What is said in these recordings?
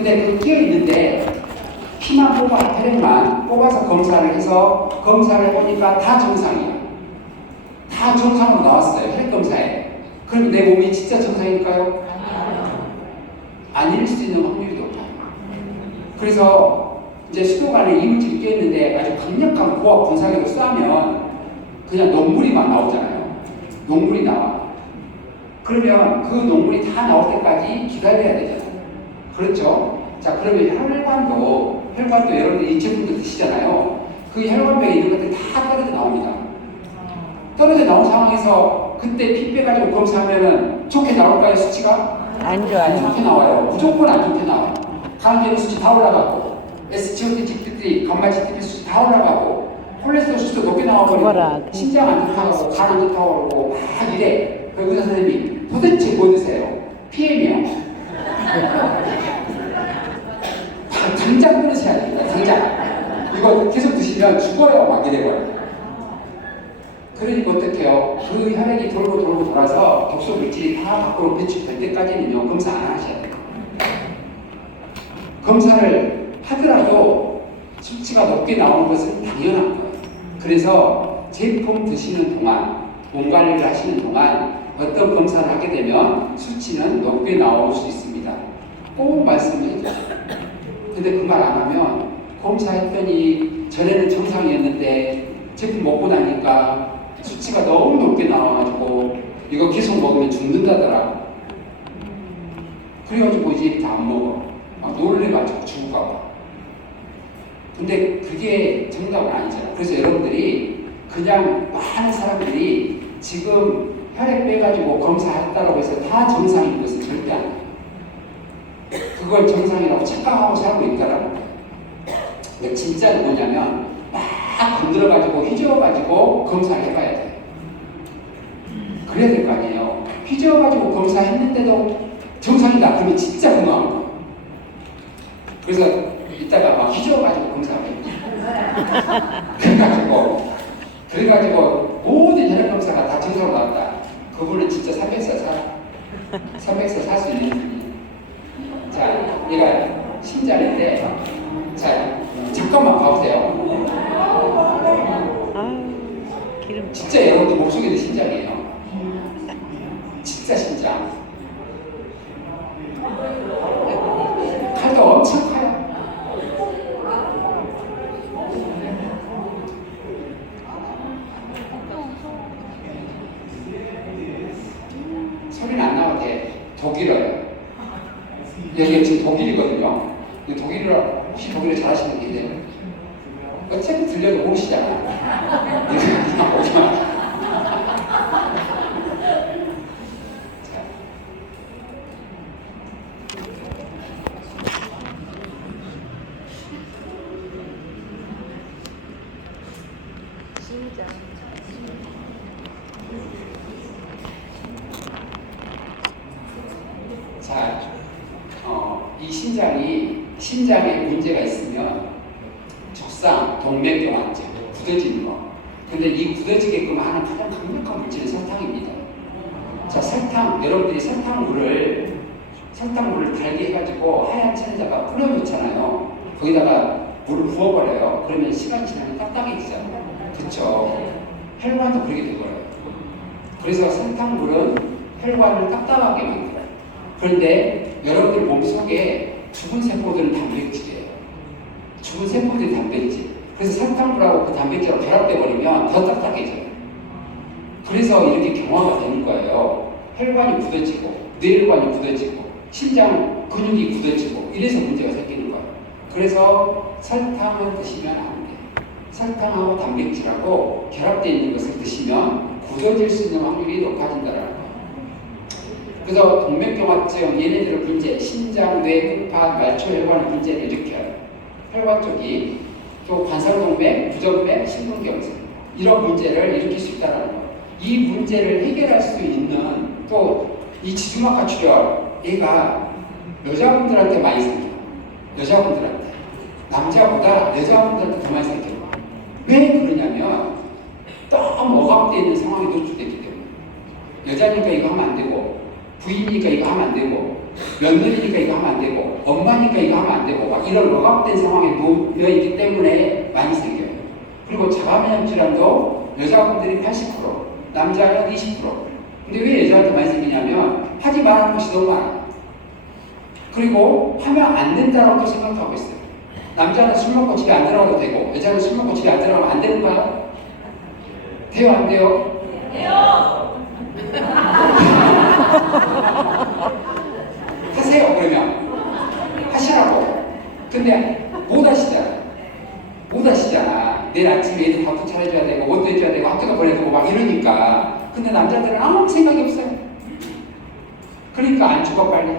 근데 그 끼어 있는데 피만 뽑아 혈액만 뽑아서 검사를 해서 검사를 해보니까 다 정상이야. 다 정상으로 나왔어요. 혈액 검사에. 그럼 내 몸이 진짜 정상일까요? 아닐 수 있는 확률이 높아요. 그래서 이제 수도관에 이물질이 끼어있는데 아주 강력한 고압 분사기로 쏴면 그냥 녹물이만 나오잖아요. 녹물이 나와. 그러면 그 녹물이 다 나올 때까지 기다려야 되잖아요. 그렇죠? 자, 그러면 혈관도 여러분들 이 제품도 드시잖아요. 그 혈관벽에 있는 것들이 다 떨어져 나옵니다. 떨어져 나온 상황에서 그때 피 빼가지고 검사하면은 좋게 나올까요, 수치가? 안 좋아요. 안 좋게 나와요. 무조건 안 좋게 나와요. 간암제로 수치 다 올라가고, SGOT, GTP, 감마 GTP 수치 다 올라가고, 콜레스테롤 수치도 높게 나와버리고, 심장 안 좋다고, 간 안 좋다고 그러고, 막 이래. 그 의사 선생님이 도대체 뭐 드세요? PM이요? 당장 끊으셔야 됩니다. 당장. 이거 계속 드시면 죽어요. 막 이래버려요. 그러니까 어떡해요? 그 혈액이 돌고 돌아서 독소 물질이 다 밖으로 배출될 때까지는요, 검사 안 하셔야 돼요. 검사를 하더라도 수치가 높게 나오는 것은 당연한 거예요. 그래서 제품 드시는 동안, 몸 관리를 하시는 동안 어떤 검사를 하게 되면 수치는 높게 나올 수 있습니다. 꼭 말씀해 주세요. 근데 그 말 안 하면 검사했더니 전에는 정상이었는데 제품 먹고 나니까 수치가 너무 높게 나와가지고 이거 계속 먹으면 죽는다더라. 그래가지고 이제 다 안 먹어. 막 놀래가지고 죽을까봐. 근데 그게 정답은 아니잖아. 그래서 여러분들이 그냥 많은 사람들이 지금 혈액 빼가지고 검사했다라고 해서 다 정상인 것은 절대 아니에요. 그걸 정상이라고 착각하고 살고 있다라는 거예요. 근데 진짜는 뭐냐면 막 건드려가지고 휘저어가지고 검사를 해봐야 돼요. 그래야 될 거 아니에요. 휘저어가지고 검사했는데도 정상이다. 그러면 진짜 건강한 거예요. 그래서 이따가 막 휘저어가지고 검사를 해요. 그래가지고 모든 혈액 검사가 다 정상으로 나왔다. 그분은 진짜 300살 살 수 있는 분이에요. 자, 얘가 심장인데, 자, 잠깐만 봐보세요. 진짜 여러분들 목소리도 심장이에요. 진짜 심장. 칼도 엄청 커요. 소리는 안 나와도 돼. 독일어예요. 여기가 지금 독일이거든요. 독일어, 혹시 독일어 잘하시는 분인데 어차피 들려도 모르시잖아. 그냥 오지마. 자, 이 심장에 문제가 있으면 적상, 동맥경화증, 굳어지는 거. 근데 이 굳어지게끔 하는 가장 강력한 물질은 설탕입니다. 자, 설탕, 여러분들이 설탕물을 달게 해가지고 하얀 천에다가 뿌려놓잖아요. 거기다가 물을 부어버려요. 그러면 시간이 지나면 딱딱해지잖아요. 그쵸? 혈관도 그렇게 되거든요. 그래서 설탕물은 혈관을 딱딱하게 만들어요. 그런데 여러분들 몸속에 죽은 세포들은 단백질이에요. 죽은 세포들이 단백질. 그래서 설탕물하고 그 단백질하고 결합돼 버리면 더 딱딱해져요. 그래서 이렇게 경화가 되는 거예요. 혈관이 굳어지고, 뇌혈관이 굳어지고, 심장 근육이 굳어지고, 이래서 문제가 생기는 거예요. 그래서 설탕을 드시면 안 돼요. 설탕하고 단백질하고 결합되어 있는 것을 드시면 굳어질 수 있는 확률이 높아진다는 거예요. 그래서 동맥경화증, 얘네들은 문제, 심장, 뇌, 등판, 말초, 혈관의 문제를 일으켜요. 혈관 쪽이 또 관상동맥, 부정맥, 심근경색 이런 문제를 일으킬 수 있다는 거예요. 이 문제를 해결할 수 있는 또 이 지중학과 출혈, 얘가 여자분들한테 많이 생겨요. 여자분들한테. 남자보다 여자분들한테 더 많이 생겨요. 왜 그러냐면 너무 억압되어 있는 상황에 노출됐기 때문에. 여자니까 이거 하면 안 되고, 부인이니까 이거 하면 안 되고, 며느리니까 이거 하면 안 되고, 엄마니까 이거 되고 막 이런 억압된 상황에 놓여 있기 때문에 많이 생겨요. 그리고 자가면역 질환도 여자분들이 80%, 남자는 20%. 근데 왜 여자한테 많이 생기냐면 하지 말라는 것이 너무 많아요. 그리고 하면 안 된다라고 생각하고 있어요. 남자는 술 먹고 집에 안 들어가도 되고 여자는 술 먹고 집에 안 들어가면 안 되는가요? 돼요, 안 돼요? 돼요. 하세요, 그러면. 하시라고. 근데 못 하시잖아. 못 하시잖아. 내일 아침에 애들 밥도 차려줘야 되고 옷도 해줘야 되고 학교도 보내야 되고 막 이러니까. 근데 남자들은 아무 생각이 없어요. 그러니까 안 죽어 빨리.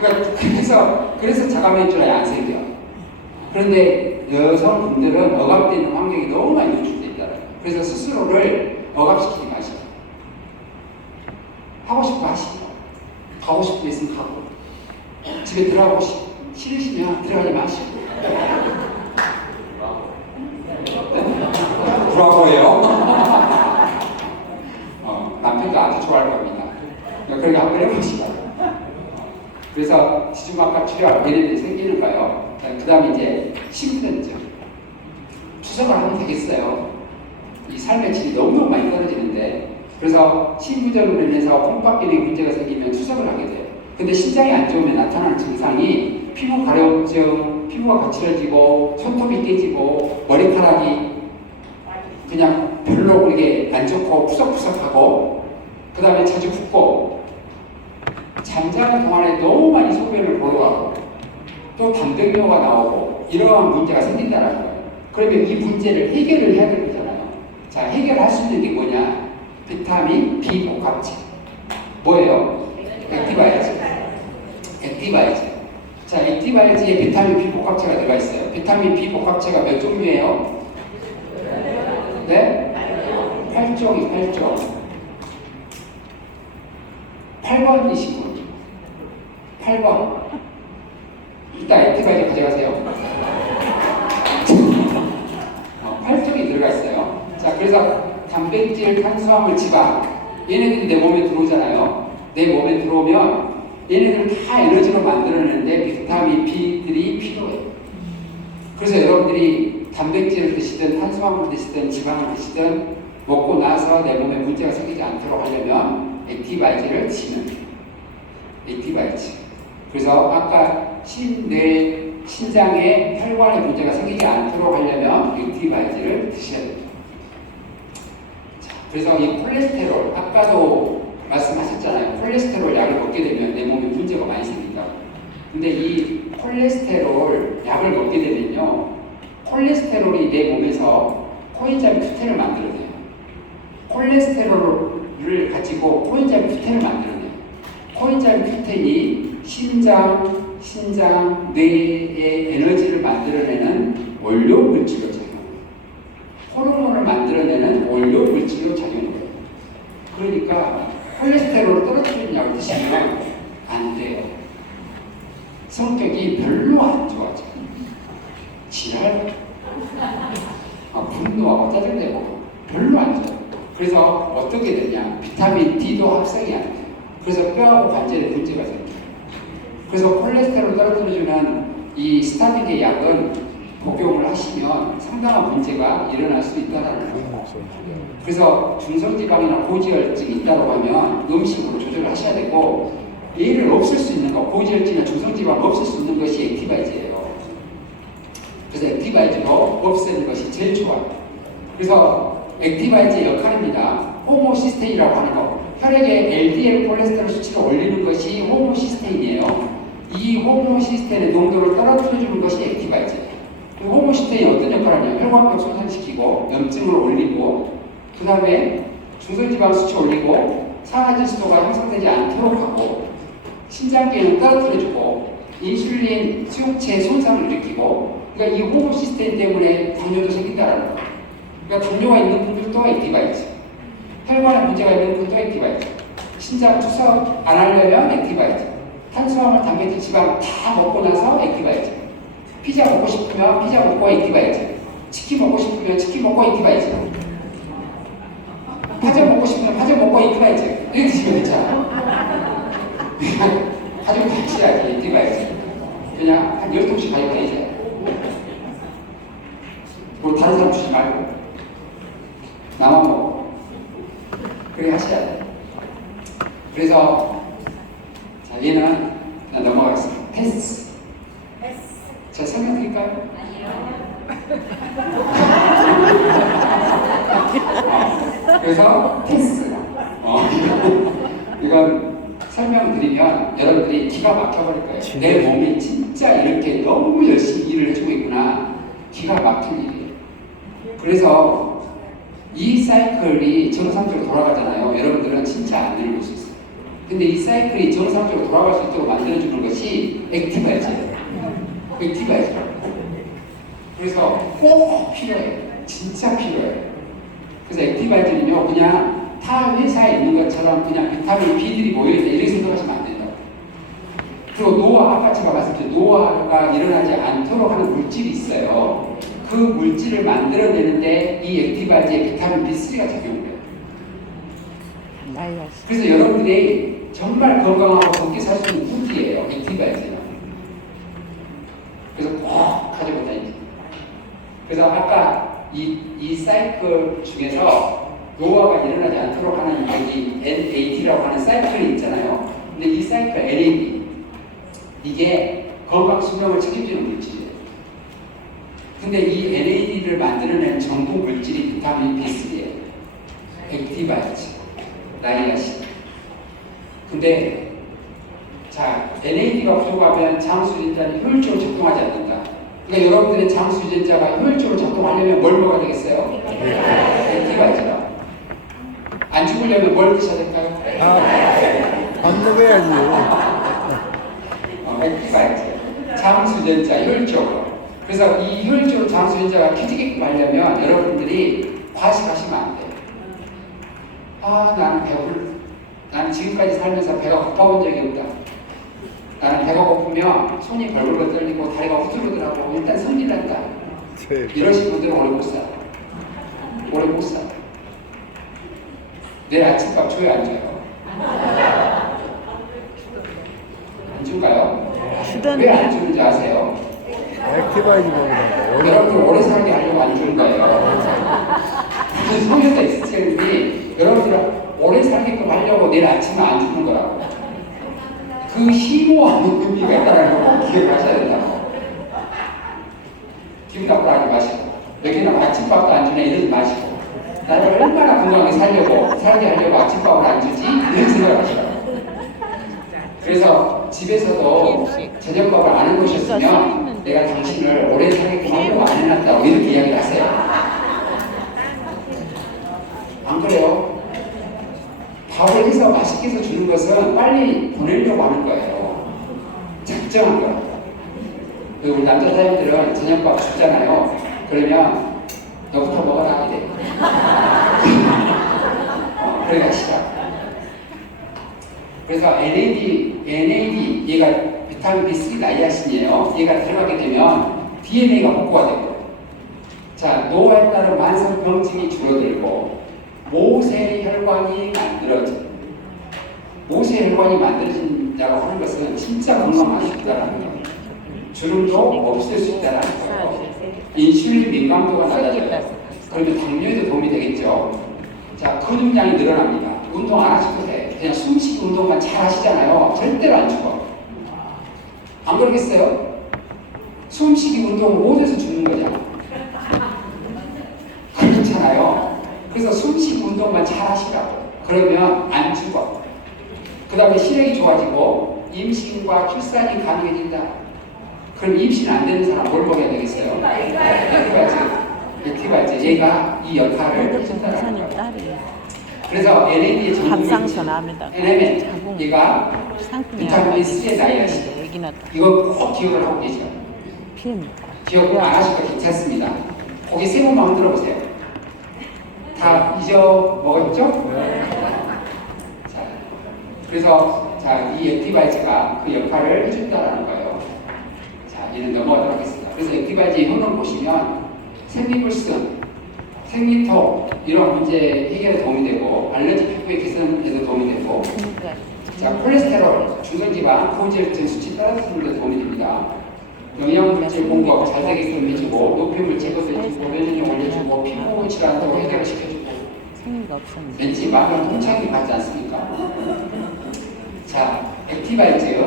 그러니까 그래서 자가면역 질환이 안 생겨. 그런데 여성분들은 억압되는 환경이 너무 많이 노출돼 있잖아요. 그래서 스스로를 억압시키지 마시고 하고 싶어 하시고 가고 싶은 데 있으면 가고 집에 들어가고 싫으시면 들어가지 마시고. 브라보예요. 남편도 아주 좋아할 겁니다. 그렇게 한번 해보시죠. 그래서 지중막하 출혈 얘네들이 생기는가요? 그 다음에 이제 심부전증. 추석을 하면 되겠어요. 이 삶의 질이 너무너무 많이 떨어지는데 그래서 심부전으로 인해서 콩밥기능에 문제가 생기면 투석을 하게 돼요. 근데 신장이 안 좋으면 나타나는 증상이 피부 가려움증, 피부가 거칠어지고 손톱이 깨지고 머리카락이 그냥 별로 그렇게 안 좋고 푸석푸석하고 그 다음에 자주 붓고 잠자는 동안에 너무 많이 소변을 보러 가고 또 단백뇨가 나오고 이러한 문제가 생긴다는 거예요. 그러면 이 문제를 해결을 해야 될 거잖아요. 자, 해결할 수 있는 게 뭐냐? 비타민 B 복합체. 뭐예요? 액티바이즈. 액티바이즈. 자, 액티바이즈에 비타민 B 복합체가 들어가 있어요. 비타민 B 복합체가 몇 종류예요? 네? 8종이 8종. 8번이시고 8번. 일단 액티바이저 가져가세요. 8종이 들어가 있어요. 자, 그래서 단백질, 탄수화물, 지방 얘네들이 내 몸에 들어오잖아요. 내 몸에 들어오면 얘네들을 다 에너지로 만들어내는데 비타민 B들이 필요해요. 그래서 여러분들이 단백질을 드시든 탄수화물을 드시든 지방을 드시든 먹고 나서 내 몸에 문제가 생기지 않도록 하려면 액티바이즈를 드시면 돼요. 액티바이즈. 그래서 아까 신장에 혈관에 문제가 생기지 않도록 하려면 액티바이즈를 드셔야 됩니다. 자, 그래서 이 콜레스테롤 아까도 말씀하셨잖아요. 콜레스테롤 약을 먹게 되면 내 몸에 문제가 많이 생긴다. 근데 이 콜레스테롤 약을 먹게 되면요, 콜레스테롤이 내 몸에서 코엔자임 Q10을 만들어내요. 콜레스테롤을 가지고 코엔자임 Q10을 만들어내요. 코엔자임 Q10이 신장, 뇌의 에너지를 만들어내는 원료 물질로 작용해요. 호르몬을 만들어내는 원료 물질로 작용해요. 그러니까 콜레스테롤을 떨어뜨리는 약을 드시면 안 돼요. 성격이 별로 안 좋아져요. 지랄, 분노하고 짜증내고 별로 안 좋아요. 그래서 어떻게 되냐? 비타민 D도 합성이 안 돼요. 그래서 뼈하고 관절에 문제가 생겨요. 그래서 콜레스테롤 떨어뜨려주는 이 스타틴의 약은 복용을 하시면 상당한 문제가 일어날 수 있다는 거예요. 그래서 중성지방이나 고지혈증이 있다고 하면 음식으로 조절을 하셔야 되고, 얘를 없앨 수 있는 거, 고지혈증이나 중성지방을 없앨 수 있는 것이 액티바이즈예요. 그래서 액티바이즈로 없애는 것이 제일 좋아요. 그래서 액티바이즈의 역할입니다. 호모시스테인이라고 하는 거. 혈액의 LDL 콜레스테롤 수치를 올리는 것이 호모시스테인이에요. 이 호모시스테인의 농도를 떨어뜨려주는 것이 액티바이즈예요. 호모시스테인이 어떤 역할을 하냐면 혈관벽 손상시키고 염증을 올리고 그 다음에 중성지방 수치 올리고 산화질소가 형성되지 않도록 하고 신장 기능을 떨어뜨려주고 인슐린 수용체 손상을 일으키고, 그러니까 이 호모시스테인 때문에 당뇨도 생긴다는 거예요. 그러니까 당뇨가 있는 분들도 액티바이즈, 혈관에 문제가 있는 분들도 액티바이즈, 신장 투석 안 하려면 액티바이즈, 탄수화물, 단백질, 지방 다 먹고 나서 액티바이즈, 피자 먹고 싶으면 피자 먹고 액티바이즈, 치킨 먹고 싶으면 치킨 먹고 액티바이즈, 파전 먹고 싶으면 파전 먹고 액티바이즈. 이렇게 드시면 되잖아. 가지고 가셔야지, 액티바이즈. 그냥 한 10통씩 가져가야지. 그리고 다른 사람 주지 말고 나만 먹고 그렇게 하셔야 돼. 그래서 자 얘는 넘어가겠습니다. 테스트. 제가 설명드릴까요? 그래서 테스트. 이건 설명드리면 여러분들이 기가 막혀버릴 거예요. 내 몸이 진짜 이렇게 너무 열심히 일을 해주고 있구나. 기가 막힌 일이에요. 그래서 이 사이클이 정상적으로 돌아가잖아요. 여러분들은 진짜 안 늙을 수 있어요. 근데 이 사이클이 정상적으로 돌아갈 수 있도록 만들어주는 것이 액티바이즈예요. 액티바이즈. 그래서 꼭 필요해요. 진짜 필요해요. 그래서 액티바이즈는요, 그냥 타 회사에 있는 것처럼 그냥 비타민 B들이 모여있다 이렇게 생각하시면 안 된다고. 그리고 노화, 아까 제가 말씀드린 노화가 일어나지 않도록 하는 물질이 있어요. 그 물질을 만들어내는데 이 액티바이즈에 비타민 B3가 작용돼요. 그래서 여러분들이 정말 건강하고 걷게 살 수 있는 무기예요. 액티바이즈는. 그래서 꼭 가지고 다니죠. 그래서 아까 이 사이클 중에서 노화가 일어나지 않도록 하는 여기 NAD라고 하는 사이클이 있잖아요. 근데 이 사이클 NAD 이게 건강 수명을 책임지는 물질이에요. 근데 이 NAD를 만들어낸 전분 물질이 비타민 B3예요. 액티바이즈, 나이아신. 근데 자 NAD가 부족하면 장수유전자는 효율적으로 작동하지 않는다. 그러니까 여러분들의 장수유전자가 효율적으로 작동하려면 뭘 먹어야 되겠어요? 액티바이즈다. 안 죽으려면 뭘 드셔야 될까요? 안 먹어야지. 액티바이즈. 장수유전자 효율적으로. 그래서 이 효율적으로 장수유전자가 켜지게끔 하려면 여러분들이 과식하시면 안 돼요. 나는 배불러. 나는 지금까지 살면서 배가 고파본 적이 없다. 나는 배가 고프면 손이 벌벌 떨리고 다리가 후들후들하고 일단 성질난다. 이러신 분들은 오래 못 살아. 오래 못 살아. 내일 아침밥 줘요, 안 줘요? 안 줄까요? 왜 안 주는지 아세요? 액티바이즈 먹으라고. 여러분들 오래 살게 하려고 안 주는 거예요. 무슨 성형자 X체력이 여러분들 오래 살게끔 하려고 내일 아침에 안 주는 거라고. 그 심오한 의미가 있다는 걸 꼭 기억하셔야 된다고. 기분 나쁘게 하지 마시고 여기는 아침밥도 안 주네 이러지 마시고 나를 얼마나 건강하게 살게 하려고 아침밥을 안 주지? 이런 생각을 하시라고. 그래서 집에서도 저녁밥을 안 해놓으셨으면 내가 당신을 오래 살게끔 하려고 안 해놨다고 이렇게 이야기를 하세요. 안 그래요? 밥을 해서 맛있게 해서 주는 것은 빨리 보내려고 하는 거예요. 작정한 거예요. 우리 남자 사람들은 저녁밥 줍잖아요. 그러면 너부터 먹어라 이래. 그러게 하시라. 그래서 NAD 얘가 비타민 B3 나이아신이에요. 얘가 들어가게 되면 DNA가 복구가 되고, 자 노화에 따른 만성병증이 줄어들고 모세혈관이 만들어져. 모세혈관이 만들어진다고 하는 것은 진짜 건강할 수 있다는 거예요. 주름도 없앨 수 있다는 거예요. 인슐린 민감도가 낮아져요. 그러면 당뇨에도 도움이 되겠죠. 자, 근육량이 늘어납니다. 운동 안 하셔도 돼. 그냥 숨쉬기 운동만 잘 하시잖아요. 절대로 안 죽어. 안 그러겠어요? 숨쉬기 운동은 어디서 죽는 거냐? 그렇잖아요. 그래서 숨쉬기 운동만 잘 하시라고. 그러면 안 죽어. 그 다음에 시력이 좋아지고 임신과 출산이 가능해진다. 그럼 임신 안 되는 사람 뭘 먹어야 되겠어요? 액티바이즈. 얘가 이 역할을 해준다는 거예요. 그래서 NAD의 전분물질 NMN 얘가 비타민 C의 나이아신. 이거 꼭 기억을 하고 계세요. 기억을 안 하셔도 괜찮습니다. 거기 세 번만 흔들어 보세요. 다 잊어먹었죠? 자, 그래서 이 액티바이즈가 그 역할을 해준다는 거예요. 자, 얘는 넘어가도록 하겠습니다. 그래서 액티바이즈의 효능을 보시면 생리불순, 생리통 이런 문제 해결에 도움이 되고 알레르기 피부의 개선에도 도움이 되고, 자 콜레스테롤, 중성지방, 고지혈증 수치 떨어지는 데 도움이 됩니다. 영양물질 공급 잘 되게끔 해주고 노폐물 제거해주고 면역력 올려주고 피부 질환도 해결을 시켜주고 생리가 없었는데. 왠지 마음을 통창이 받지 않습니까? 자, 액티바이즈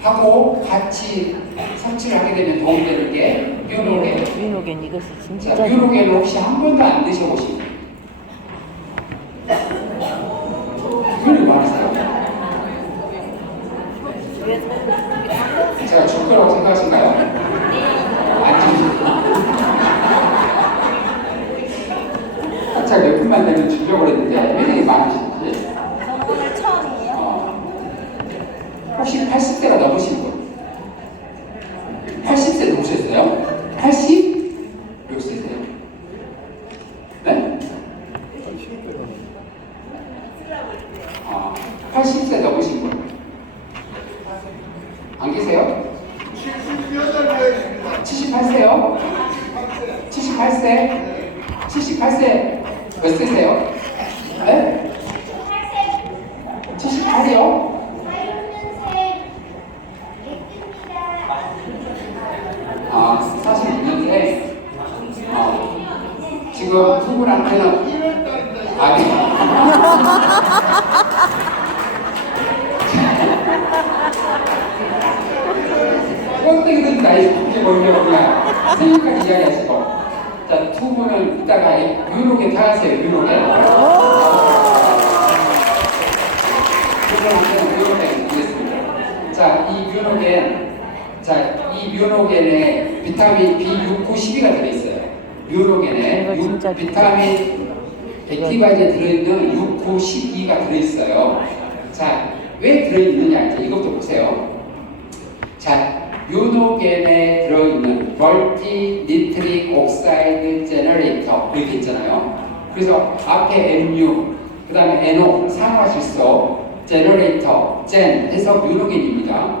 하고 같이 섭취를 하게 되면 도움되는 게 뮤노겐. 뮤노겐 이것이 진짜 자, 뮤노겐을 혹시 한 번도 안 드셔보신 분? 이거는 많으세요? 제가 줄 거라고 생각하신가요? 안 주시죠. 제가 몇 분만 되면 주려고 그랬는데 왜 이렇게 많으신지. 저는 오늘 처음이에요. 혹시 80대가 넘으신 분? 80세 넘으셨어요? 80? 몇 세세요? 네? 80세 넘으신 분? 안 계세요? 78세요? 78세? 78세 몇 세세요? 네? 78이요? 아, 46년생? 지금 두 분한테는 꼴등이든 나이 그렇게 보이려고 그냥 생일까지 이야기하시고 자, 두 분은 이따가 유로게 타세요, 유로게 유로게 드리겠습니다. 자, 이 유로겐 자, 이 뮤노겐에 비타민 B6, 9, 12가 들어있어요. 뮤노겐에 비타민 액티바이즈에 들어있는 6, 9, 12가 들어있어요. 자, 왜 들어있느냐 이제 이것도 보세요. 자, 뮤노겐에 들어있는 멀티 니트릭 옥사이드 제너레이터 이렇게 있잖아요. 그래서 앞에 MU, 그 다음에 NO, 산화질소, 제너레이터, 젠 해서 뮤노겐입니다.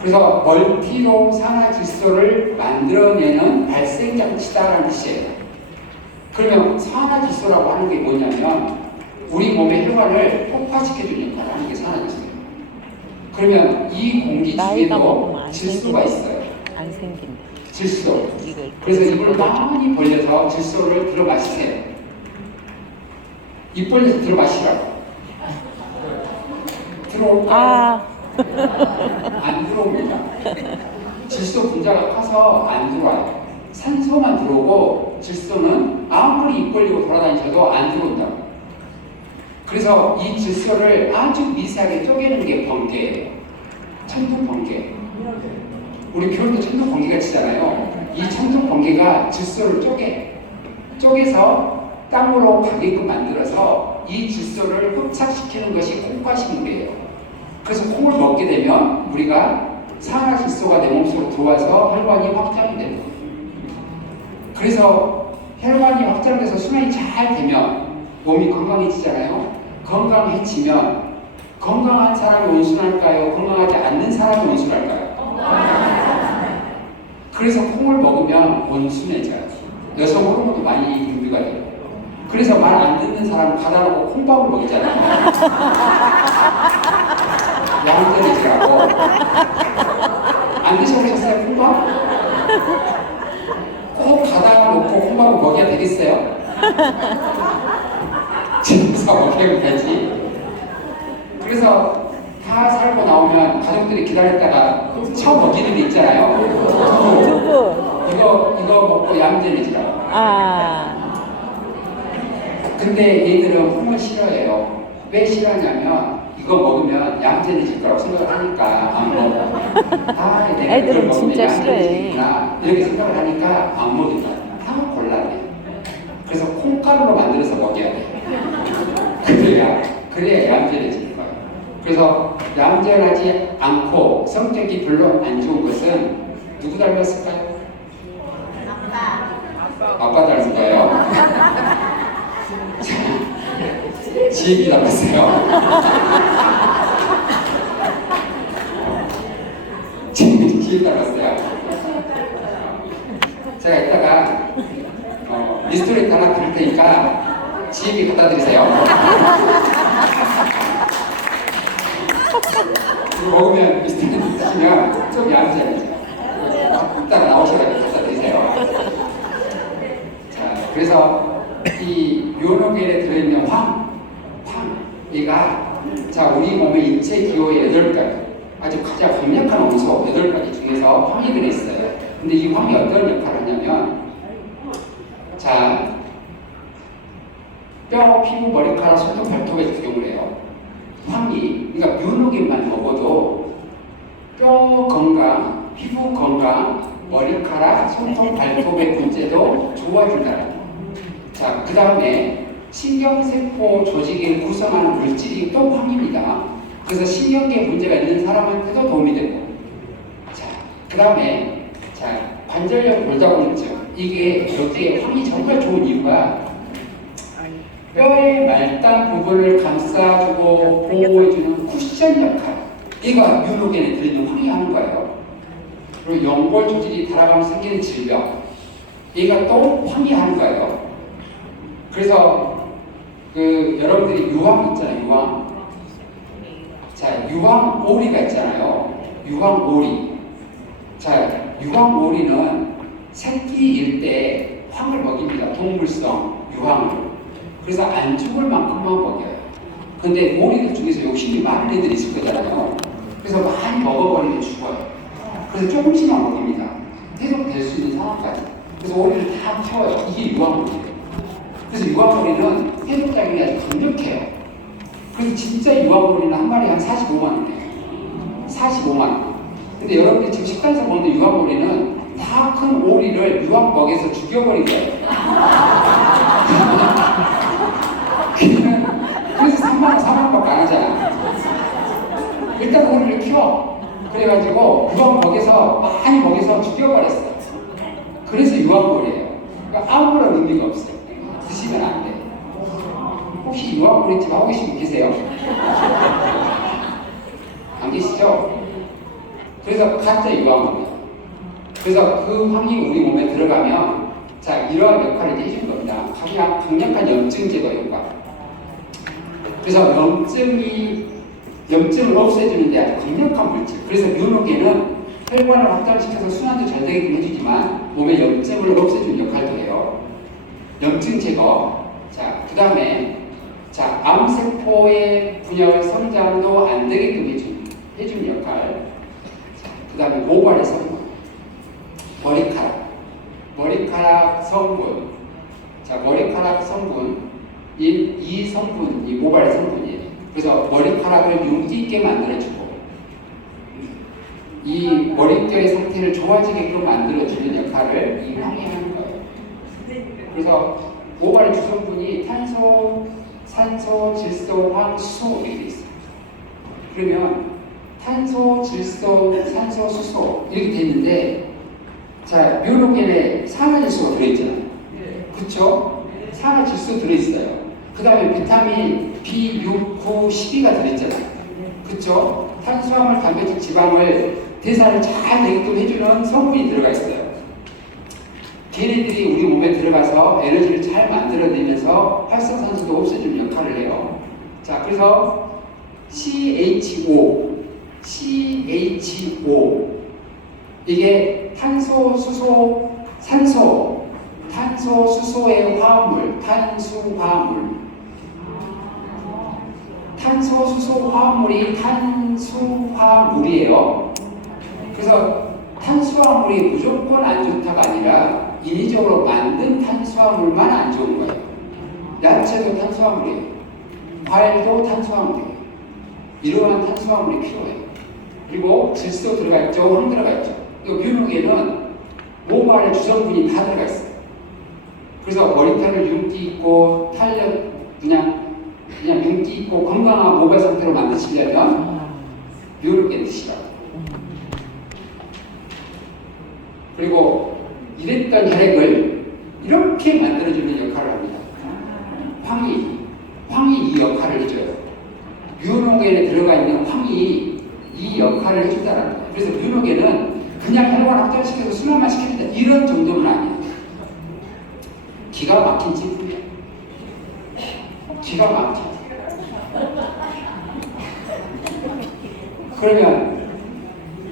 그래서 멀티로 산화질소를 만들어내는 발생장치다라는 뜻이에요. 그러면 산화질소라고 하는 게 뭐냐면 우리 몸의 혈관을 폭파시켜주는 역할을 하는 게 산화질소예요. 그러면 이 공기 중에도 질소가 있어요. 안 생긴다. 질소. 그래서 입을 많이 벌려서 질소를 들어 마시세요. 입 벌려서 들어 마시라고. 들어올까요? 안 들어옵니다. 질소 분자가 커서 안 들어와요. 산소만 들어오고 질소는 아무리 입 벌리고 돌아다니셔도 안 들어온다고. 그래서 이 질소를 아주 미세하게 쪼개는 게 번개예요. 천둥 번개. 우리 표현도 천둥 번개가 치잖아요. 이 천둥 번개가 질소를 쪼개서 땅으로 가게끔 만들어서 이 질소를 흡착시키는 것이 콩과식물이에요. 그래서 콩을 먹게 되면 우리가 산화질소가 내 몸속으로 들어와서 혈관이 확장이 됩니다. 그래서 혈관이 확장돼서 순환이 잘 되면 몸이 건강해지잖아요. 건강해지면 건강한 사람이 온순할까요? 건강하지 않는 사람이 온순할까요? 그래서 콩을 먹으면 온순해져요. 여성 호르몬도 많이 분비가 돼요. 그래서 말 안 듣는 사람 가다 놓고 콩밥을 먹이잖아요. 양떼리지라고. 안 드셔보셨어요, 콩밥? 꼭 가다가 놓고 콩밥을 먹여야 되겠어요? 집에서 먹여야 되지. 그래서 다 살고 나오면 가족들이 기다렸다가 처음 먹이는 게 있잖아요. 두부. 이거 먹고 양떼리지라고. 근데 얘들은 콩을 싫어해요. 왜 싫어하냐면 이거 먹으면 얌전해질 거라고 생각을 하니까 안 먹어. 내가 애들은 진짜 싫어해. 이렇게 생각을 하니까 안 먹는다. 다 곤란해. 그래서 콩가루로 만들어서 먹여야 돼. 그래야 얌전해질 거예요. 그래서 얌전하지 않고 성격이 별로 안 좋은 것은 누구 닮았을까요? 아빠 닮은 거예요? 지혜기 닮았어요. 지혜기 닮았어요. 제가 이따가 미스터리 하나 드릴 테니까 지혜기 갖다 드리세요. 그리고 먹으면 미스터리 드시면 좀 얌전해져요. 이따가 나오셔가지고 갖다 드세요. 자, 그래서 이 묘목에 들어있는 황, 얘가 자 우리 몸의 인체 기호의 8가지, 아주 가장 강력한 원소 8가지 중에서 황이 들어있어요. 근데 이 황이 어떤 역할을 하냐면, 자, 뼈, 피부, 머리카락, 손톱, 발톱에 작용을 해요. 황이, 그러니까 묘목에만 먹어도 뼈 건강, 피부 건강, 머리카락, 손톱, 발톱의 문제도 좋아진다는 거예요. 자, 그 다음에 신경세포 조직을 구성하는 물질이 또 황입니다. 그래서 신경계 문제가 있는 사람한테도 도움이 되고, 자, 그 다음에 자 관절염 골다공증, 이게 여기에 황이 정말 좋은 이유가 뼈의 말단 부분을 감싸주고 보호해주는 쿠션 역할, 이거 묘목에는 들어있는 황이 하는 거예요. 그리고 연골 조직이 달아가면서 생기는 질병, 얘가 또 황이 하는 거예요. 그래서 그 여러분들이 유황 있잖아요. 유황. 자, 유황오리가 있잖아요. 유황오리. 자, 유황오리는 새끼일 때 황을 먹입니다. 동물성 유황을. 그래서 안 죽을 만큼만 먹여요. 근데 오리들 중에서 욕심이 많은 애들이 있을 거잖아요. 그래서 많이 먹어버리면 죽어요. 그래서 조금씩만 먹입니다. 해독될 수 있는 상황까지. 그래서 오리를 다 태워요. 이게 유황오리예요. 그래서 유황오리는 해독작용이 아주 강력해요. 그래서 진짜 유황오리는 한 마리에 한 45만 원이에요. 45만 원. 근데 여러분들이 지금 식당에서 먹는 유황오리는 다 큰 오리를 유황먹에서 죽여버린 거예요. 그래서 3만 원, 4만 원밖에 안 하잖아. 일단 오리를 키워. 그래가지고 유황먹에서 많이 먹여서 죽여버렸어. 그래서 유황오리예요. 그러니까 아무런 의미가 없어요. 드시면 안 돼. 혹시 유황오리집 하고 계신 분 계세요? 안 계시죠? 그래서 가짜 유황오리. 그래서 그 황이 우리 몸에 들어가면 자 이러한 역할을 해주는 겁니다. 가장 강력한 염증 제거 효과. 그래서 염증을 없애주는데 아주 강력한 물질. 그래서 묘목에는 혈관을 확장시켜서 순환도 잘 되게끔 해주지만 몸의 염증을 없애주는 역할도 해요. 염증 제거. 자, 그 다음에 자 암세포의 분열 성장도 안 되게끔 해주는 역할. 그 다음에 모발의 성분, 머리카락 성분. 자, 머리카락 성분, 이 성분, 이 모발의 성분이에요. 그래서 머리카락을 윤기 있게 만들어주고, 이 머릿결의 상태를 좋아지게끔 만들어주는 역할을 이 황이 하는 거예요. 그래서 모발의 주성분이 탄소, 산소, 질소, 황, 수소 이렇게 있어요. 그러면 탄소, 질소, 산소, 수소 이렇게 돼 있는데, 자 묘목에는 산화질소가 들어있잖아요. 그렇죠? 산화질소 들어있어요. 그 다음에 비타민 B, 6, 9, 12가 들어있잖아요. 그렇죠? 탄수화물, 단백질, 지방을 대사를 잘 되게끔 해주는 성분이 들어가 있어요. 걔네들이 우리 몸에 들어가서 에너지를 잘 만들어내면서 활성산소도 없애주는 역할을 해요. 자, 그래서 CHO 이게 탄소, 수소, 산소, 탄소, 수소의 화합물, 탄수화물. 탄소, 수소, 화합물이 탄수화물이에요. 그래서 탄수화물이 무조건 안 좋다가 아니라 인위적으로 만든 탄수화물만 안 좋은 거예요. 야채도 탄수화물이에요. 과일도 탄수화물이에요. 이러한 탄수화물이 필요해요. 그리고 질소 들어가 있죠, 황 들어가 있죠. 이 묘목에는 모발의 주성분이 다 들어가 있어요. 그래서 머리털을 윤기 있고 탄력 그냥 윤기 있고 건강한 모발 상태로 만드시려면 묘목에 드시라고. 그리고 이랬던 혈액을 이렇게 만들어주는 역할을 합니다. 황이 이 역할을 해줘요. 묘목에 들어가 있는 황이 이 역할을 해준다는 거예요. 그래서 묘목에는 그냥 혈관 확장시켜서 순환만 시켜준다 이런 정도는 아니에요. 기가 막힌 제품이에요. 기가 막힌. 그러면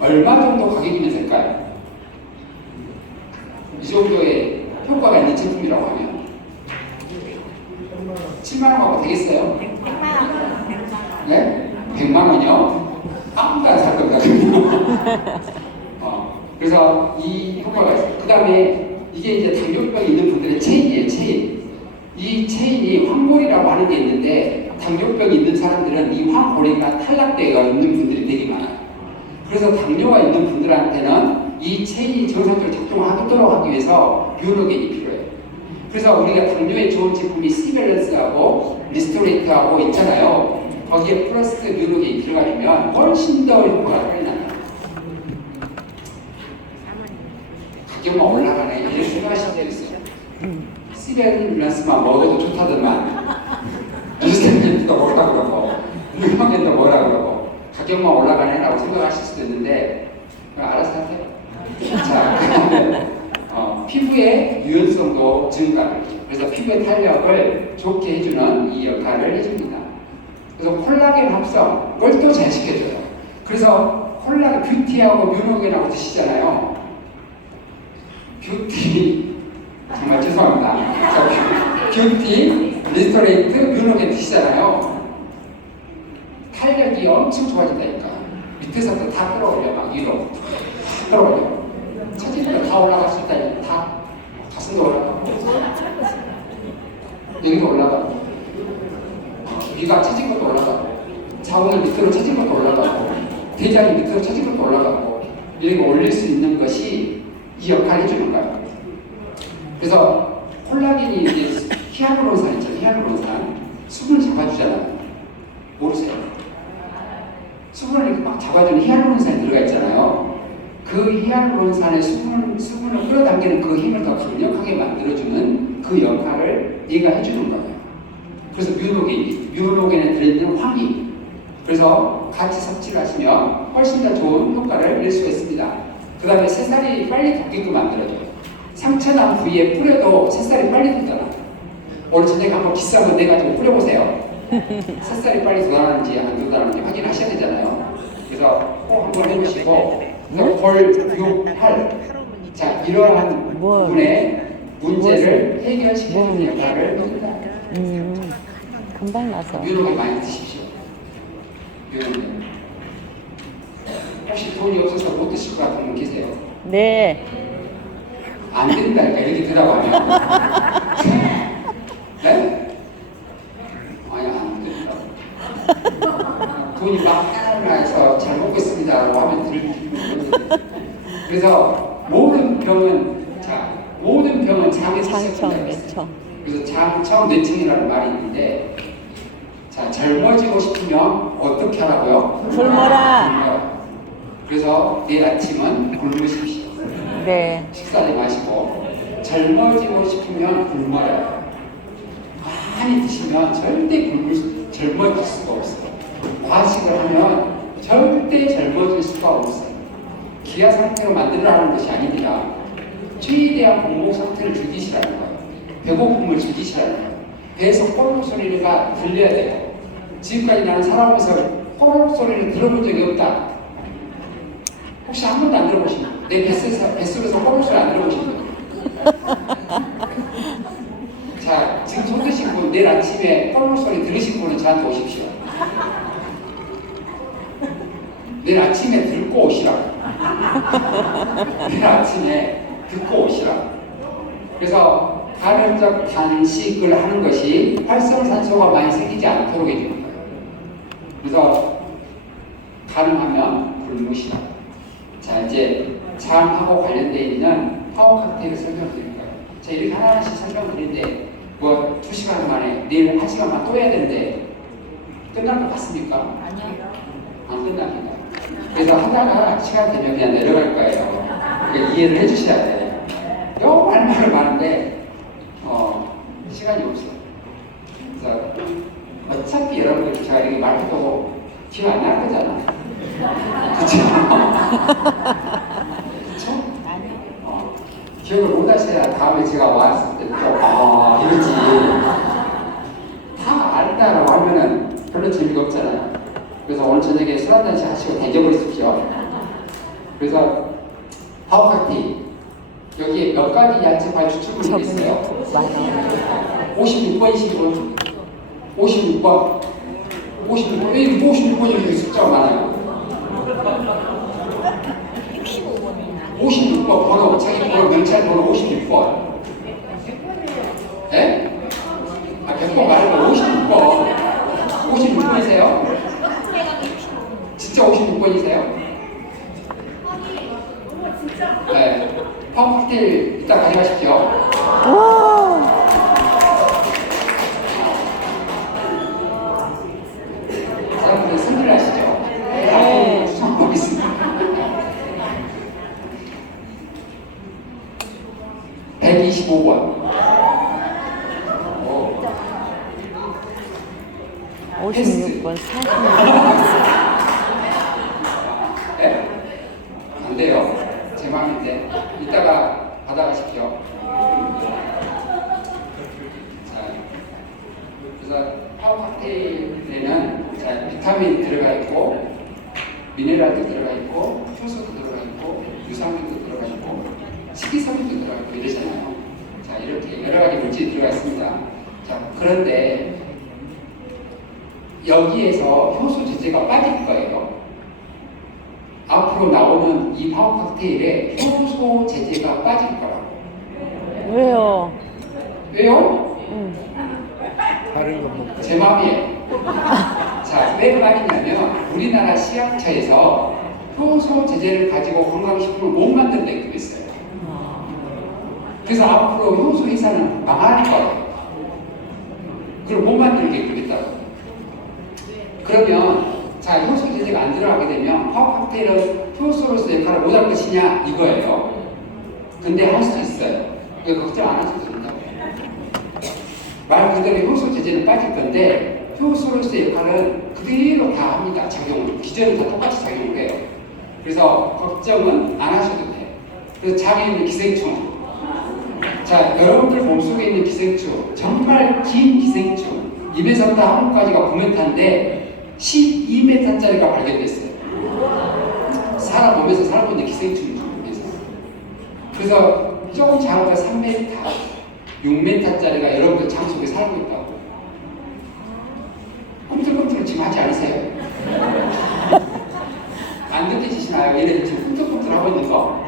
얼마 정도 가격이면 될까요? 그래서 이 효과가 있어요. 그 다음에 이게 이제 당뇨병이 있는 분들의 체인이에요, 체인. 이 체인이 황골이라고 하는 게 있는데 당뇨병이 있는 사람들은 이 황골이가 탈락되어 있는 분들이 되게 많아요. 그래서 당뇨가 있는 분들한테는 이 체인이 정상적으로 작동하도록 하기 위해서 뮤노겐이 필요해요. 그래서 우리가 당뇨에 좋은 제품이 시밸런스하고 리스토레이트하고 있잖아요. 거기에 플러스 뮤노겐이 들어가주면 훨씬 더 효과가 빨리 나요. 가격만 올라가네 이런 생각하실 때 있어요. 시밸런스만 먹어도 좋다더만 리스토레이트도 뭐라 그러고 뮤노겐도 뭐라 그러고 가격만 올라가네 라고 생각하실 수도 있는데 알아서 하세요. 자, 그다음에 피부의 유연성도 증가를 해요. 그래서 피부의 탄력을 좋게 해주는 이 역할을 해줍니다. 그래서 콜라겐 합성을 또 잘 시켜줘요. 그래서 콜라겐 뷰티하고 뮤노겐하고 드시잖아요. 뷰티 정말 죄송합니다. 자, 뷰티, 리스토레이트, 뮤노겐 드시잖아요. 탄력이 엄청 좋아진다니까. 밑에서부터 다 끌어올려 막 위로 끌어올려. 체질도 다 올라갈 수 있다니. 다 가슴도 올라가고 여기도 올라가고 위가 처진 것도 올라가고 자궁이 밑으로 처진 것도 올라가고 대장이 밑으로 처진 것도 올라가고 이렇게 올릴 수 있는 것이 이 역할을 해주는 거예요. 그래서 콜라겐이 이제 히알루론산 있죠. 히알루론산 수분을 잡아주잖아요. 모르세요? 수분을 이렇게 막 잡아주는 히알루론산이 들어가 있잖아요. 그 히알루론산의 수분을 끌어당기는 그 힘을 더 강력하게 만들어주는 그 역할을 얘가 해주는 거예요. 그래서 뮤노겐에 들어있는 황이. 그래서 같이 섭취를 하시면 훨씬 더 좋은 효과를 낼 수가 있습니다. 그 다음에 새살이 빨리 돋게끔 만들어줘요. 상처난 부위에 뿌려도 새살이 빨리 돋잖아. 오늘 저녁에 한번 비싼 거 내가지고 뿌려보세요. 새살이 빨리 돋아나는지 안 돋아나는지 확인하셔야 되잖아요. 그래서 꼭 한번 해보시고 골, 육, 팔. 자, 이러한 부분의 문제를 해결시키는 역할을 합니다. 금방 나서. 뮤노겐 많이 드십시오. 뮤노겐. 혹시 돈이 없어서 못 드실 것 같은 분 계세요? 네. 안 된다니까 이렇게 드라고 하면. 네? 아니 안 된다. 돈이 막 따라해서 잘 먹고 있습니다라고 하면 들을. 그래서 모든 병은 장에 장청, 시작된다. 뇌청. 그래서 장청, 뇌청이라는 말이 있는데, 자 젊어지고 싶으면 어떻게 하라고요? 굶어라. 그래서 내일 아침은 굶으십시오. 네. 식사하지 마시고 젊어지고 싶으면 굶어요. 많이 드시면 절대 젊어질 수가 없어요. 과식을 하면 절대 젊어질 수가 없어요. 기아 상태로 만들어라는 것이 아닙니다. 최대한 공복 상태를 즐기시라는 거예요. 배고픔을 즐기시라는 거예요. 배에서 꼬르륵 소리가 들려야 돼요. 지금까지 나는 살아오면서 꼬르륵 소리를 들어본 적이 없다. 혹시 한 번도 안 들어보신 분? 내 뱃속에서 꼬르륵 소리 안 들어보신 분? 자, 지금 손 드신 분, 내일 아침에 꼬르륵 소리 들으신 분은 저한테 오십시오. 내일 아침에 듣고 오시라고. 내일 아침에 듣고 오시라고. 그래서 간헐적 단식을 하는 것이 활성산소가 많이 생기지 않도록 해주는 거예요. 그래서 가능하면 굶으시라고. 자, 이제 장하고 관련되어 있는 파워 칵테일을 설명드릴 거예요. 자, 이렇게 하나씩 설명드리는데 뭐 2시간 만에 내일 1시간만 또 해야 되는데 끝날 것 같습니까? 아니요. 안 끝납니다. 그래서 하다가 시간 되면 그냥 내려갈 거예요. 그러니까 이해를 해주셔야 돼요. 너무 할 말은 많은데 시간이 없어요. 그래서 어차피 여러분들 제가 이렇게 말해도 기억 안 날 거잖아. 그렇죠? 그렇죠? 기억을 못 하셔야 다음에 제가 왔을 때 또 이러지. 다 안다라고 하면은 별로 재미가 없잖아요. 그래서 오늘 저녁에 술 한잔씩 하시고 다녀버리십시오. 그래서 파워카티 여기에 몇 가지 야채발 추출물이 있어요. 56번이신 분? 56번. 56번. 왜 56번이 이렇게 숫자가 많아요? 56번 번호, 자기 번호, 명찰 번호 56번. 예? 아, 100번 말고 56번. 56번이세요? 진짜 56번이세요? 네. 펌프테일 이따 가져가십시오. 와. 사람들 승리를 하시죠? 네. 수상 보겠습니다. 125번. 56번, 40번. 네? 안 돼요. 제 마음인데. 이따가 받아가십시오. 자, 그래서 파워 칵테일에는 자, 비타민 들어가 있고, 미네랄도 들어가 있고, 효소도 들어가 있고, 유산균도 들어가 있고, 식이섬유도 들어가 있고 이러잖아요. 자, 이렇게 여러 가지 물질이 들어가 있습니다. 자, 그런데 여기에서 효소 제제가 빠질 거예요. 앞으로 나오는 이 파워 칵테일에 효소 제제가 빠질 거라고. 왜요? 왜요? 다른 거 먹고. 제 마음이에요. 자, 왜 말이냐면 우리나라 시약처에서 효소 제제를 가지고 건강식품을 못 만든다고 있어요. 그래서 앞으로 효소 회사는 망할 거예요. 그걸 못 만들게 되겠다고. 그러면 자, 효소 제제가 안 들어가게 되면 파워 칵테일은 효소로서 역할을 못 할 것이냐 이거예요. 근데 할 수 있어요. 걱정 안 하셔도 된다고. 말 그대로 효소 제제는 빠질 건데 효소로서의 역할은 그대로 다 합니다. 작용을. 기존은 다 똑같이 작용을 해요. 그래서 걱정은 안 하셔도 돼요. 그래서 장에 있는 기생충. 자, 여러분들 몸속에 있는 기생충, 정말 긴 기생충, 입에서부터 항문까지가 9m인데 12m짜리가 발견됐어요. 사람 몸에서 살고 있는 기생충 중에서. 그래서 조금 작은 거 3m, 6m짜리가 여러분들 장 속에 살고 있다고. 꿈틀꿈틀 지금 하지 않으세요? 안 느껴지시나요? 얘네들 지금 꿈틀꿈틀 하고 있는 거?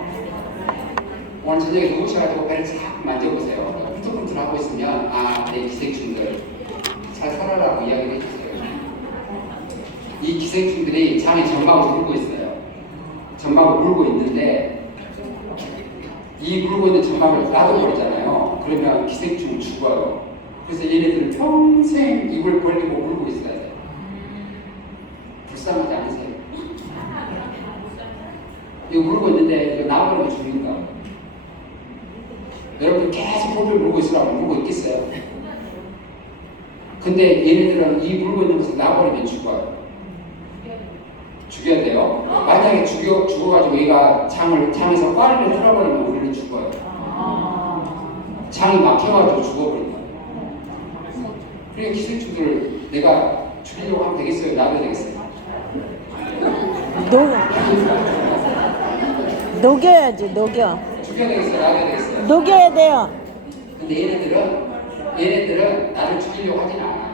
오늘 저녁에 누우셔가지고 배를 싹 만져보세요. 꿈틀꿈틀 하고 있으면 아, 내 기생충들 잘 살아라고 이야기를 해주세요. 이 기생충들이 장에 점막을 물고 있어요. 점막을 물고 있는데 이 물고 있는 점막을 놔둬버리잖아요. 그러면 기생충은 죽어요. 그래서 얘네들은 평생 입을 벌리고 물고 있어야 돼요. 불쌍하지 않으세요? 이거 물고 있는데 이거 나와버리면 죽는다. 여러분 계속 볼을 물고 있으라고 물고 있겠어요? 근데 얘네들은 이 물고 있는 것을 나와버리면 죽어요. 죽여야 돼요. 만약에 죽어가지고 얘가 장에서 꽈리를 틀어버리면 우리는 죽어요. 장이 막혀가지고 죽어버린다. 그러니까 기생충들을 내가 죽이려고 하면 되겠어요? 놔둬야 되겠어요? 녹여야지, 녹여. 죽여야 되겠어요? 놔둬야 되겠어요? 녹여야 돼요. 근데 얘네들은 나를 죽이려고 하진 않아요.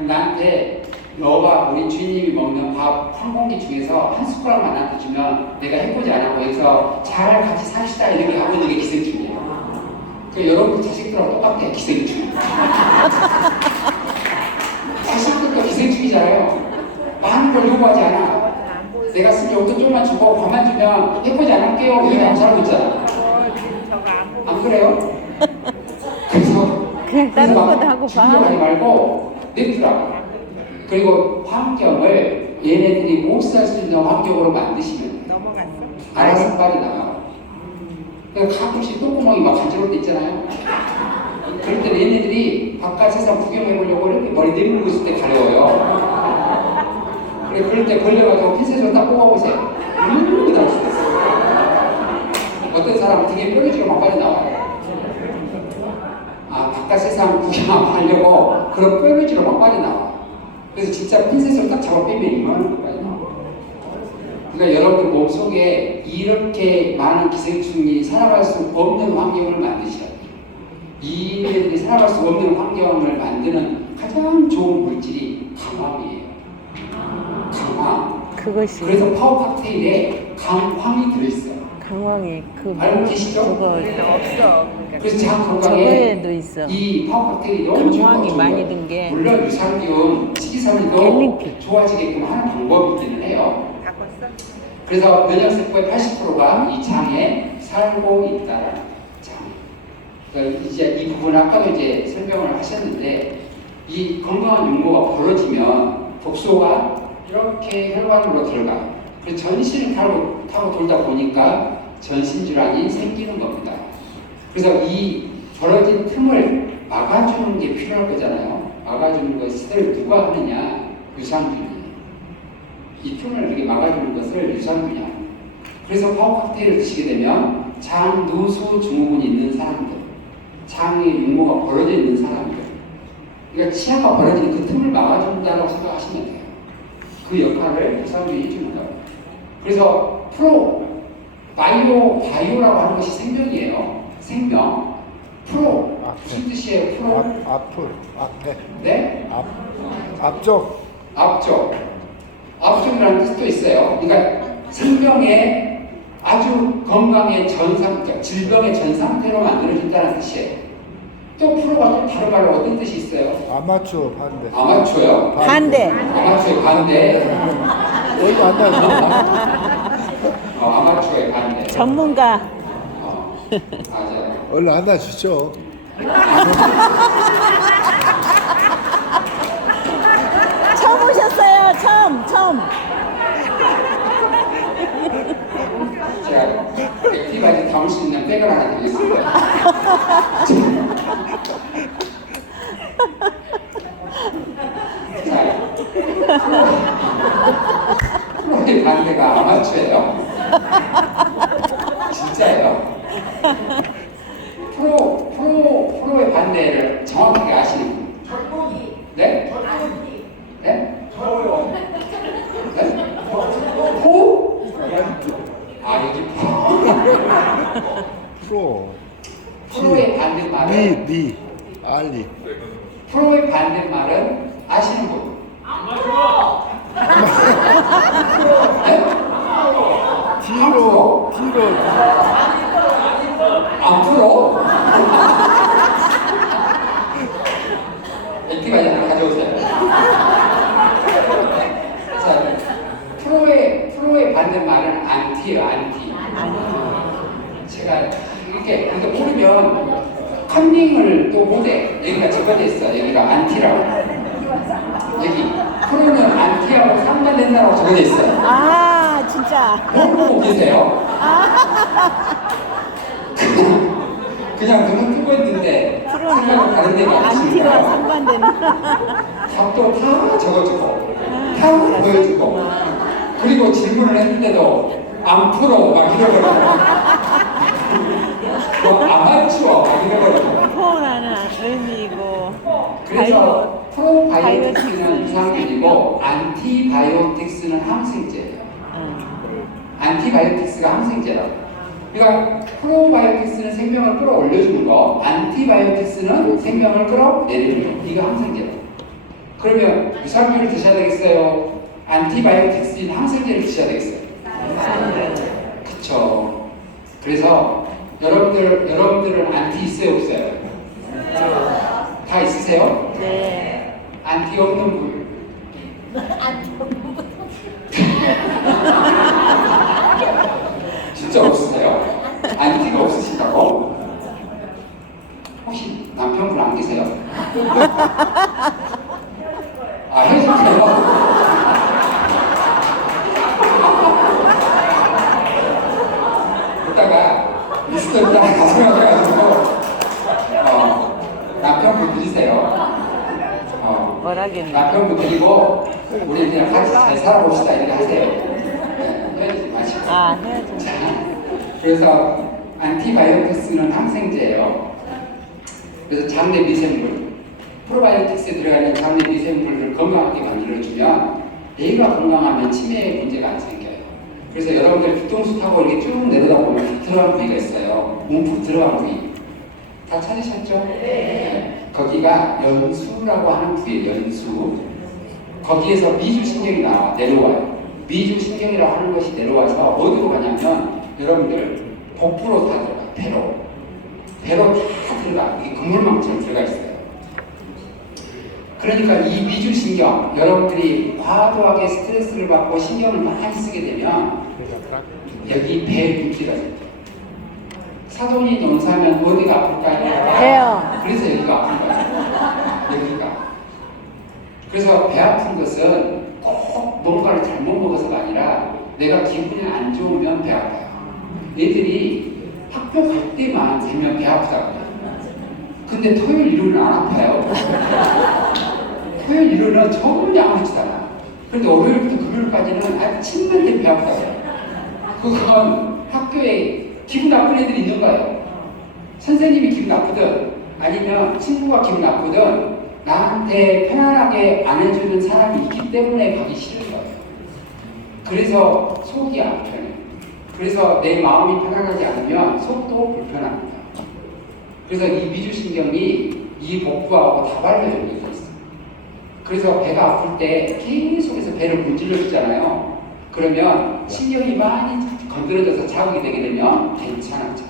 나한테 너가 우리 주인님이 먹는 밥 한 공기 중에서 한 숟가락만 나한테 주면 내가 해보지 않았고 해서 잘 같이 삽시다 이렇게 하고 있는 게 기생충이에요. 그 여러분 자식들하고 똑같아요. 기생충. 자식들도 기생충이잖아요. 많은 걸 요구하지 않아. 내가 쓴 용돈 좀만 주고 밥만 주면 해보지 않을게요. 이렇게 하고 살고 있잖아. 안 그래요? 그냥 다른 것도 하고 죽이려고 하지 봐. 말고 냅두라고. 그리고 환경을 얘네들이 못 살 수 있는 환경으로 만드시면 알아서 빨리 나가요. 그러니까 가끔씩 똥구멍이 막 간지러울 때 있잖아요. 그럴 때 얘네들이 바깥 세상 구경해보려고 이렇게 머리 내밀고 있을 때 가려워요. 그럴 때 걸려가지고 핀셋으로 딱 뽑아보세요. 이렇게 나올 수 있어요. 어떤 사람은 등에 뾰루지가 막 빨리 나와요. 아, 바깥 세상 구경하려고 그런 뾰루지로 막 빨리 나와. 그래서 진짜 핀셋으로 딱 잡아 빼면 이만한 거까지 나와. 그러니까 여러분 몸속에 이렇게 많은 기생충이 살아갈 수 없는 환경을 만드셔야 돼요. 이들이 살아갈 수 없는 환경을 만드는 가장 좋은 물질이 강황이에요. 강황. 그것이. 그래서 파워 칵테일에 강황이 들어있어요. 강황이 그 알고 계시죠? 그거 없어. 그래서 장 건강에 저거에도 있어. 이 파워칵테일이 너무 강황이 좋은 많이 거예요. 든 게 물론 유산균, 식이섬유도 갤린피. 좋아지게끔 하는 방법이기는 해요. 바꿨어? 그래서 면역세포의 80%가 이 장에 살고 있다라는 장. 그러니까 이제 이 부분 아까도 이제 설명을 하셨는데 이 건강한 육모가 벌어지면 독소가 이렇게 혈관으로 들어가요. 그래서 전신을 타고 돌다 보니까 전신질환이 생기는 겁니다. 그래서 이 벌어진 틈을 막아주는 게 필요할 거잖아요. 막아주는 것을 누가 하느냐? 유산균이. 이 틈을 이렇게 막아주는 것을 유산균이 합니다. 그래서 파워칵테일을 드시게 되면 장, 누수, 증후군이 있는 사람들, 장의 육모가 벌어져 있는 사람들, 그러니까 치아가 벌어진 그 틈을 막아준다고 생각하시면 돼요. 그 역할을 유산균이 해주는 거예요. 그래서 바이오라고 하는 것이 생명이에요. 생명. 무슨 뜻이에요? 앞을 앞에 네? 앞쪽 앞쪽이라는 뜻도 있어요. 그러니까 생명의 아주 건강의 그러니까 질병의 전 상태로 만들어진다는 뜻이에요. 또 프로가 또 다른 말로 어떤 뜻이 있어요? 아마추어 반대. 아마추어요? 반대. 아마추어의 반대. 얼마 안 나죠? 아마추어의 반대. 전문가. 맞아요. 얼마 안 나주죠? 처음 오셨어요. 처음. 제가 액티바이즈 담을 수 있는 백을 하나 드리겠습니다. 자, 프로의 반대가 아마추어예요. 진짜예요. 프로의 반대를 정확하게 아시는 분. 네? 네? 네? 호? 아, 여기 프로. 프로의 반대말은 알리. 프로의 반대말은 아시는 분? 네? 뒤로. 앞으로? 액티바이즈 하나 가져오세요. 자, 프로의 반대말은 안티예요, 안티. 제가 이렇게 모르면 컨닝을 또 못해. 여기가 적어져 있어. 여기가 안티라고. 여기 프로는 안티하고 상관된다고 적어져 있어요. 아, 진짜. 모르고 계세요? 그냥 눈을 뜨고 있는데 생각은 다른 데가 안티와 없으니까 상관되는. 답도 다 적어주고 다 보여주고 그리고 질문을 했는데도 안 풀어 막 이러거든요. 아마추어 막 이러거든요. 포옹하는 의미이고. 그래서 프로바이오틱스는 바이오틱스. 유산균이고 안티바이오틱스는 항생제예요. 안티바이오틱스가 항생제라고. 그러니까 프로바이오틱스는 생명을 끌어올려주는 거, 안티바이오틱스는 생명을 끌어내리는 거. 이거 항생제라고. 그러면 유산균을 드셔야 되겠어요? 안티바이오틱스인 항생제를 드셔야 되겠어요? 그쵸. 그래서 여러분들은 안티 있어요, 없어요? 다 있으세요? 네. 안티 없는 분. 진짜 없으세요? 안티가 없으시다고? 혹시 남편분 안 계세요? 아, 헤어졌어요? 그러다가 리스트를 딱 가져가가지고 남편분 드리세요. 뭐라겠네. 남편분 드리고 우리 그냥 같이 잘 살아봅시다 이렇게 하세요. 네, 헤어지지 마시고. 아, 헤어져. 자, 그래서 안티바이오틱스는 항생제예요. 그래서 장내 미생물, 프로바이오틱스에 들어가 있는 장내 미생물을 건강하게 만들어주면 뇌가 건강하면 치매 문제가 안 생겨요. 그래서 여러분들 뒤통수 타고 이렇게 쭉 내려다 보면 푹 들어간 부위가 있어요. 움푹 들어간 부위. 다 찾으셨죠? 네. 거기가 연수라고 하는 부위예요. 연수. 거기에서 미주신경이 내려와요. 미주신경이라고 하는 것이 내려와서 어디로 가냐면 여러분들 복부로 다 들어가. 배로 다 들어가. 이게 그물망처럼 들어가 있어요. 그러니까 이 미주신경, 여러분들이 과도하게 스트레스를 받고 신경을 많이 쓰게 되면 여기 배에 붓기가 생겨요. 사돈이 논사면 어디가 아플까요? 배요. 그래서 여기가 아픈 거예요. 여기가. 그래서 배 아픈 것은 꼭 뭔가를 잘못 먹어서가 아니라 내가 기분이 안 좋으면 배 아파요. 애들이 학교 갈 때만 되면 배 아프다고 해요. 근데 토요일, 일요일은 안 아파요. 토요일, 일요일은 전혀 아무렇지도 않아요. 그런데 월요일부터 금요일까지는 아침만 되면 배 아프다고 해요. 그건 학교에 기분 나쁜 애들이 있는 거예요. 선생님이 기분 나쁘든 아니면 친구가 기분 나쁘든 나한테 편안하게 안 해주는 사람이 있기 때문에 가기 싫은 거예요. 그래서 속이 안 편해요. 그래서 내 마음이 편안하지 않으면 속도 불편합니다. 그래서 이 미주신경이 이 복부하고 다발로 연결되어 있어요. 그래서 배가 아플 때 계속해서 배를 문질러 주잖아요. 그러면 신경이 많이 건드려져서 자극이 되게 되면 괜찮아져.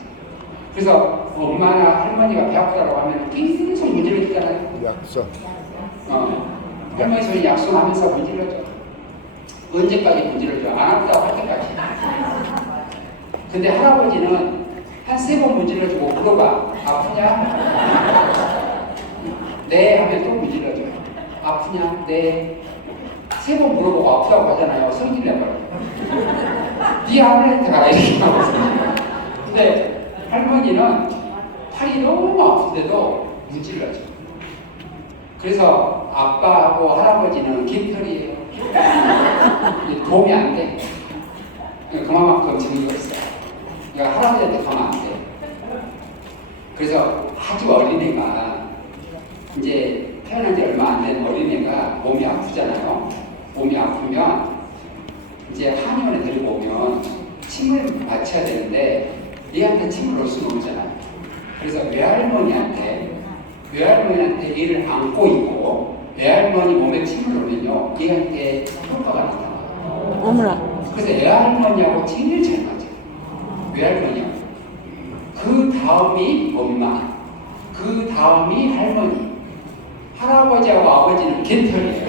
그래서 엄마나 할머니가 배 아프다고 하면 계속 문질러 주잖아요. 약속. 할머니 손이 약손하면서 문질러줘. 언제까지 문질러줘? 안 아프다고 할 때까지. 근데 할아버지는 한 3번 문질러주고 물어봐. 아프냐? 네 하면 또 문질러줘요. 아프냐? 네. 3번 물어보고 아프다고 하잖아요. 성질 내버려. 네 아버지한테 가라 이렇게 하거든요. 근데 할머니는 팔이 너무 아픈데도 문질러줘. 그래서 아빠하고 할아버지는 깃털이에요. 도움이 안 돼. 그만큼 증거가 있어요. 내가 할아버지한테 가면 안 돼. 그래서 아주 어린애가 이제 태어난 지 얼마 안 된 어린애가 몸이 아프잖아요. 몸이 아프면 이제 한의원에 데리고 오면 침을 맞춰야 되는데 얘한테 침을 놓을 수는 없잖아요. 그래서 외할머니한테 얘를 안고 있고 외할머니 몸에 침을 놓으면요 얘한테 효과가 나타나요. 어머나. 그래서 외할머니하고 제일 잘 맞아요. 외할머니하고. 그 다음이 엄마, 그 다음이 할머니, 할아버지하고 아버지는 깃털이에요.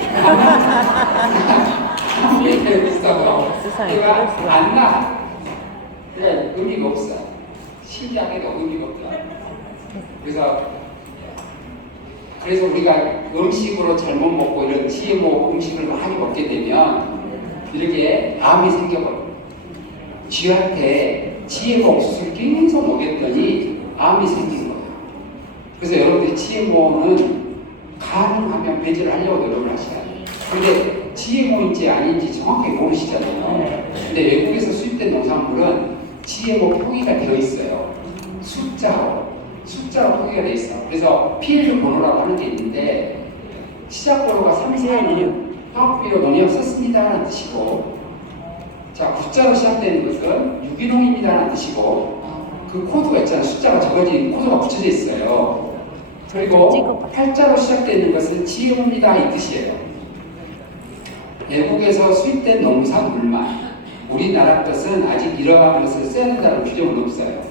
이렇게 비슷하고 세상에 내가 그럴 수가. 안 나. 그래 의미가 없어. 신기하게도 의미가 없다. 그래서 우리가 음식으로 잘못 먹고 이런 GMO 음식을 많이 먹게 되면 이렇게 암이 생겨버려요. 쥐한테 GMO 옥수수를 계속 먹였더니 암이 생긴 거예요. 그래서 여러분들이 GMO는 가능하면 배제를 하려고 노력을 하셔야 돼요. 근데 GMO인지 아닌지 정확하게 모르시잖아요. 근데 외국에서 수입된 농산물은 GMO 표기가 되어 있어요. 숫자로 표기가 되어 있어. 그래서 PL 번호라고 하는 게 있는데 시작 번호가 3, 4, 6 화학비료 농약 썼습니다라는 뜻이고, 자 9자로 시작되는 것은 유기농입니다라는 뜻이고, 그 코드가 있잖아요. 숫자가 적어진 코드가 붙여져 있어요. 그리고 8자로 시작되는 것은 GMO입니다 이 뜻이에요. 외국에서 수입된 농산물만, 우리나라 것은 아직 이러한 것을 써야 된다는 규정은 없어요.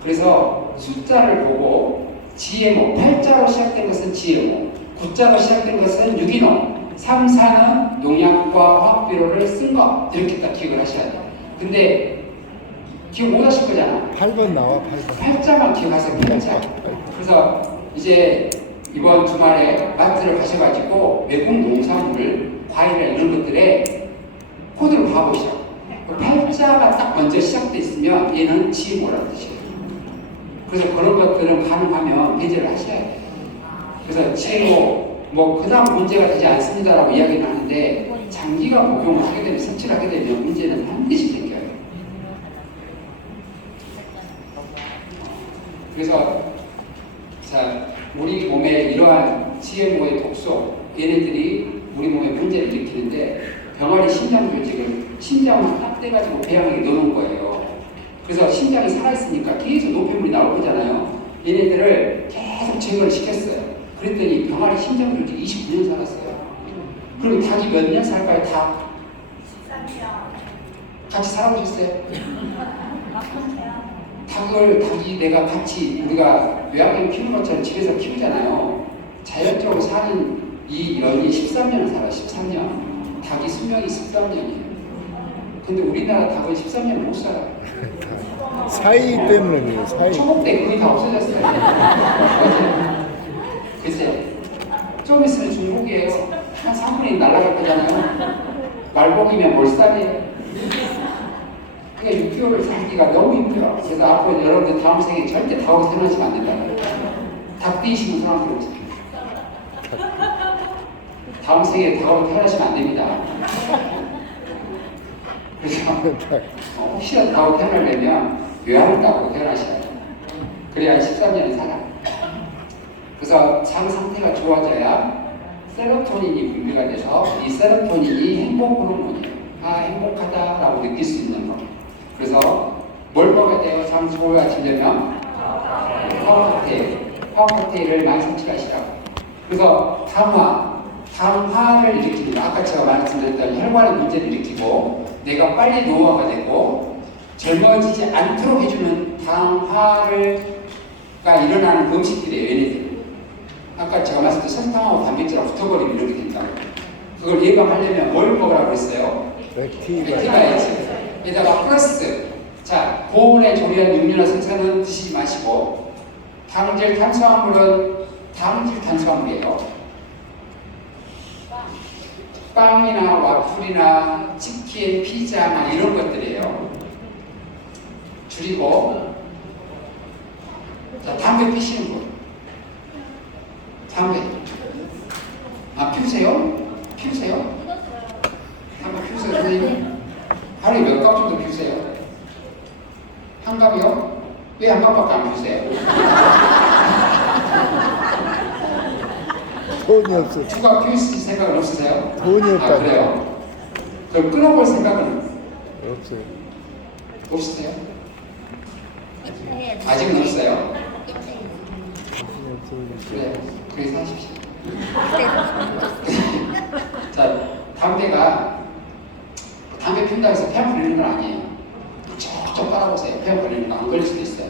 그래서 숫자를 보고 GMO, 8자로 시작된 것은 GMO, 9자로 시작된 것은 유기농, 3, 4는 농약과 화학비료를 쓴 것, 이렇게 딱 기억을 하셔야 돼요. 근데 기억 못 하실 거잖아. 8번 나와, 8번. 8자만 기억하세요. 8자. 그래서 이제 이번 주말에 마트를 가셔가지고 외국 농산물, 과일이나 이런 것들에 코드를 봐보시죠. 8자가 딱 먼저 시작돼 있으면 얘는 GMO라는 뜻이에요. 그래서 그런 것들은 가능하면 배제를 하셔야 돼요. 그래서 GMO 그다음 문제가 되지 않습니다라고 이야기를 하는데 장기간 복용을 하게 되면, 섭취를 하게 되면 문제는 반드시 생겨요. 그래서 자, 우리 몸에 이러한 GMO의 독소, 얘네들이 우리 몸에 문제를 일으키는데 병아리 심장 조직을 심장을 딱 떼가지고 배양에 넣어놓은 거예요. 그래서 심장이 살아있으니까 계속 노폐물이 나올 거잖아요. 얘네들을 계속 제거를 시켰어요. 그랬더니 병아리 심장 조직이 29년 살았어요. 그럼 닭이 몇 년 살까요? 닭? 13년. 같이 살아보셨어요? 닭이 내가 같이 우리가 외양견 키우는 것처럼 집에서 키우잖아요. 자연적으로 사는 이 연이 13년을 살아. 13년. 닭이 수명이 13년이에요. 근데 우리나라 닭은 13년을 못 살아요. 사이 때문에 그래요, 사이. 초복대 거의 다 없어졌어요. 글쎄, 좀 있으면 중복이에요. 한 3분의 1 날아갈 거잖아요. 말복이면 몰살이에요. 그러니까 6개월 살기가 너무 힘들어. 그래서 앞으로 여러분들 다음 생에 절대 닭으로 태어나시면 안 된다고요. 닭 띠시는 사람들 없어요. 다음 생에 닭으로 태어나시면 안 됩니다. 그래서 혹시라도 닭으로 태어나려면 외환을 닭으로 태어나셔야 돼요. 그래야 13년을 살아. 그래서 장 상태가 좋아져야 세로토닌이 분비가 돼서 이 세로토닌이 행복 호르몬이에요. 아, 행복하다라고 느낄 수 있는 거. 그래서 뭘 먹어야 돼요? 장 좋아지려면 파워칵테일을 많이 섭취하시라고. 그래서 당화를 일으키는 거. 아까 제가 말씀드렸던 혈관의 문제를 일으키고 내가 빨리 노화가 되고 젊어지지 않도록 해주는 당화가 일어나는 음식들이에요. 얘네들. 아까 제가 말씀드린 설탕하고 단백질하고 붙어버리면 이렇게 된다고. 그걸 예방하려면 뭘 먹으라고 했어요? 액티바이트. 게다가 플러스. 자, 고온에 조리한 육류나 생선은 드시지 마시고 당질 탄수화물은 당질 탄수화물이에요. 빵이나 와플이나 치킨, 피자 막 이런 것들이에요. 줄이고. 자, 담배 피시는 분. 담배. 아, 피우세요? 피우세요? 담배 피우세요, 선생님? 하루에 몇 갑 정도 피우세요? 한 갑이요? 왜 한 갑밖에 안 피우세요? 돈이 없어. 두 갑 피우실 생각은 없으세요? 돈이 아, 없다고. 그래요? 그럼 끊어볼 생각은 없어요. 없으세요? 아직은 없어요? 그래요. 그래서 하십시오. 자, 담배 피운다 해서 폐암 걸리는 건 아니에요. 쩍쩍 빨아보세요. 폐암 걸리는 거 안 걸릴 수도 있어요.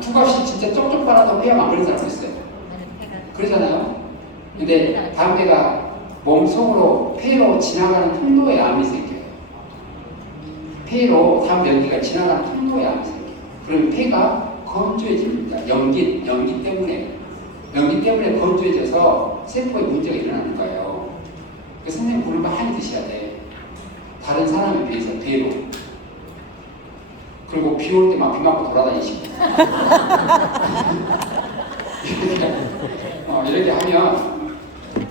두 값이 진짜 쪽쪽 빨아도 폐암 안 걸리는 사람도 있어요. 그러잖아요. 근데 담배가 몸속으로 폐로 지나가는 통로에 암이 생겨요. 폐로 담배 연기가 지나가는 통로에 암이 생겨요. 그러면 폐가 건조해집니다. 연기 때문에 건조해져서 세포에 문제가 일어나는 거예요. 그래서 선생님 물을 많이 드셔야 돼. 다른 사람에 비해서 배로. 그리고 비 올 때 막 비 맞고 돌아다니시고. 이렇게 하면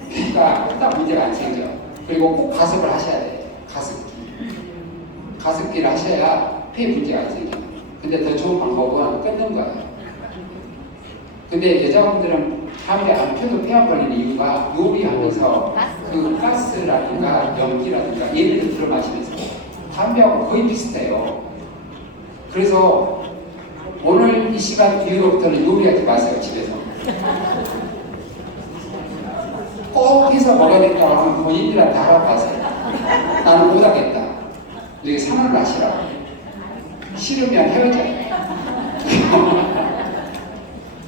폐가 딱 문제가 안 생겨. 그리고 꼭 가습을 하셔야 돼. 가습기를 하셔야 폐 문제가 안 생겨. 근데 더 좋은 방법은 끊는 거예요. 근데 여자분들은 담배 안 펴도 폐암 걸리는 이유가 요리하면서 그 가스라든가 연기라든가 얘네들 들어 마시면서 담배하고 거의 비슷해요. 그래서 오늘 이 시간 이후로부터는 요리하지 마세요, 집에서. 꼭 해서 먹어야 된다고 하면 본인들한테 하라고 하세요. 나는 못하겠다. 이렇게 상황을 하시라고. 싫으면 헤어져요.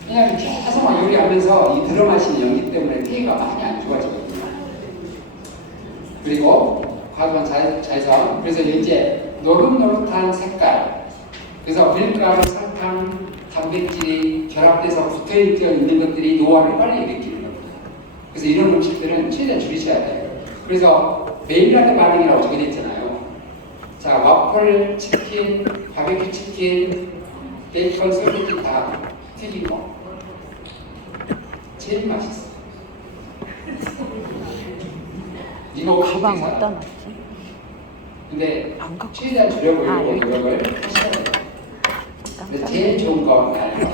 그냥 계속 막 요리하면서 이 들어마시는 연기 때문에 폐가 많이 안 좋아지거든요. 그리고 과도한 자외선. 그래서 이제 노릇노릇한 색깔. 그래서 밀가루, 설탕, 단백질이 결합돼서 붙어있는 것들이 노화를 빨리 일으키는 겁니다. 그래서 이런 음식들은 최대한 줄이셔야 돼요. 그래서 메일라드 반응이라고 적혀져 있잖아요. 자, 와플, 치킨, 바베큐 치킨, 베이컨, 소세지 다 튀긴 거. 제일 맛있어. 이거 가방 어디다 놨지? 근데 안 갖고 최대한 줄여보려고 노력을 하셔야 돼요. 근데 제일 좋은 거 말고,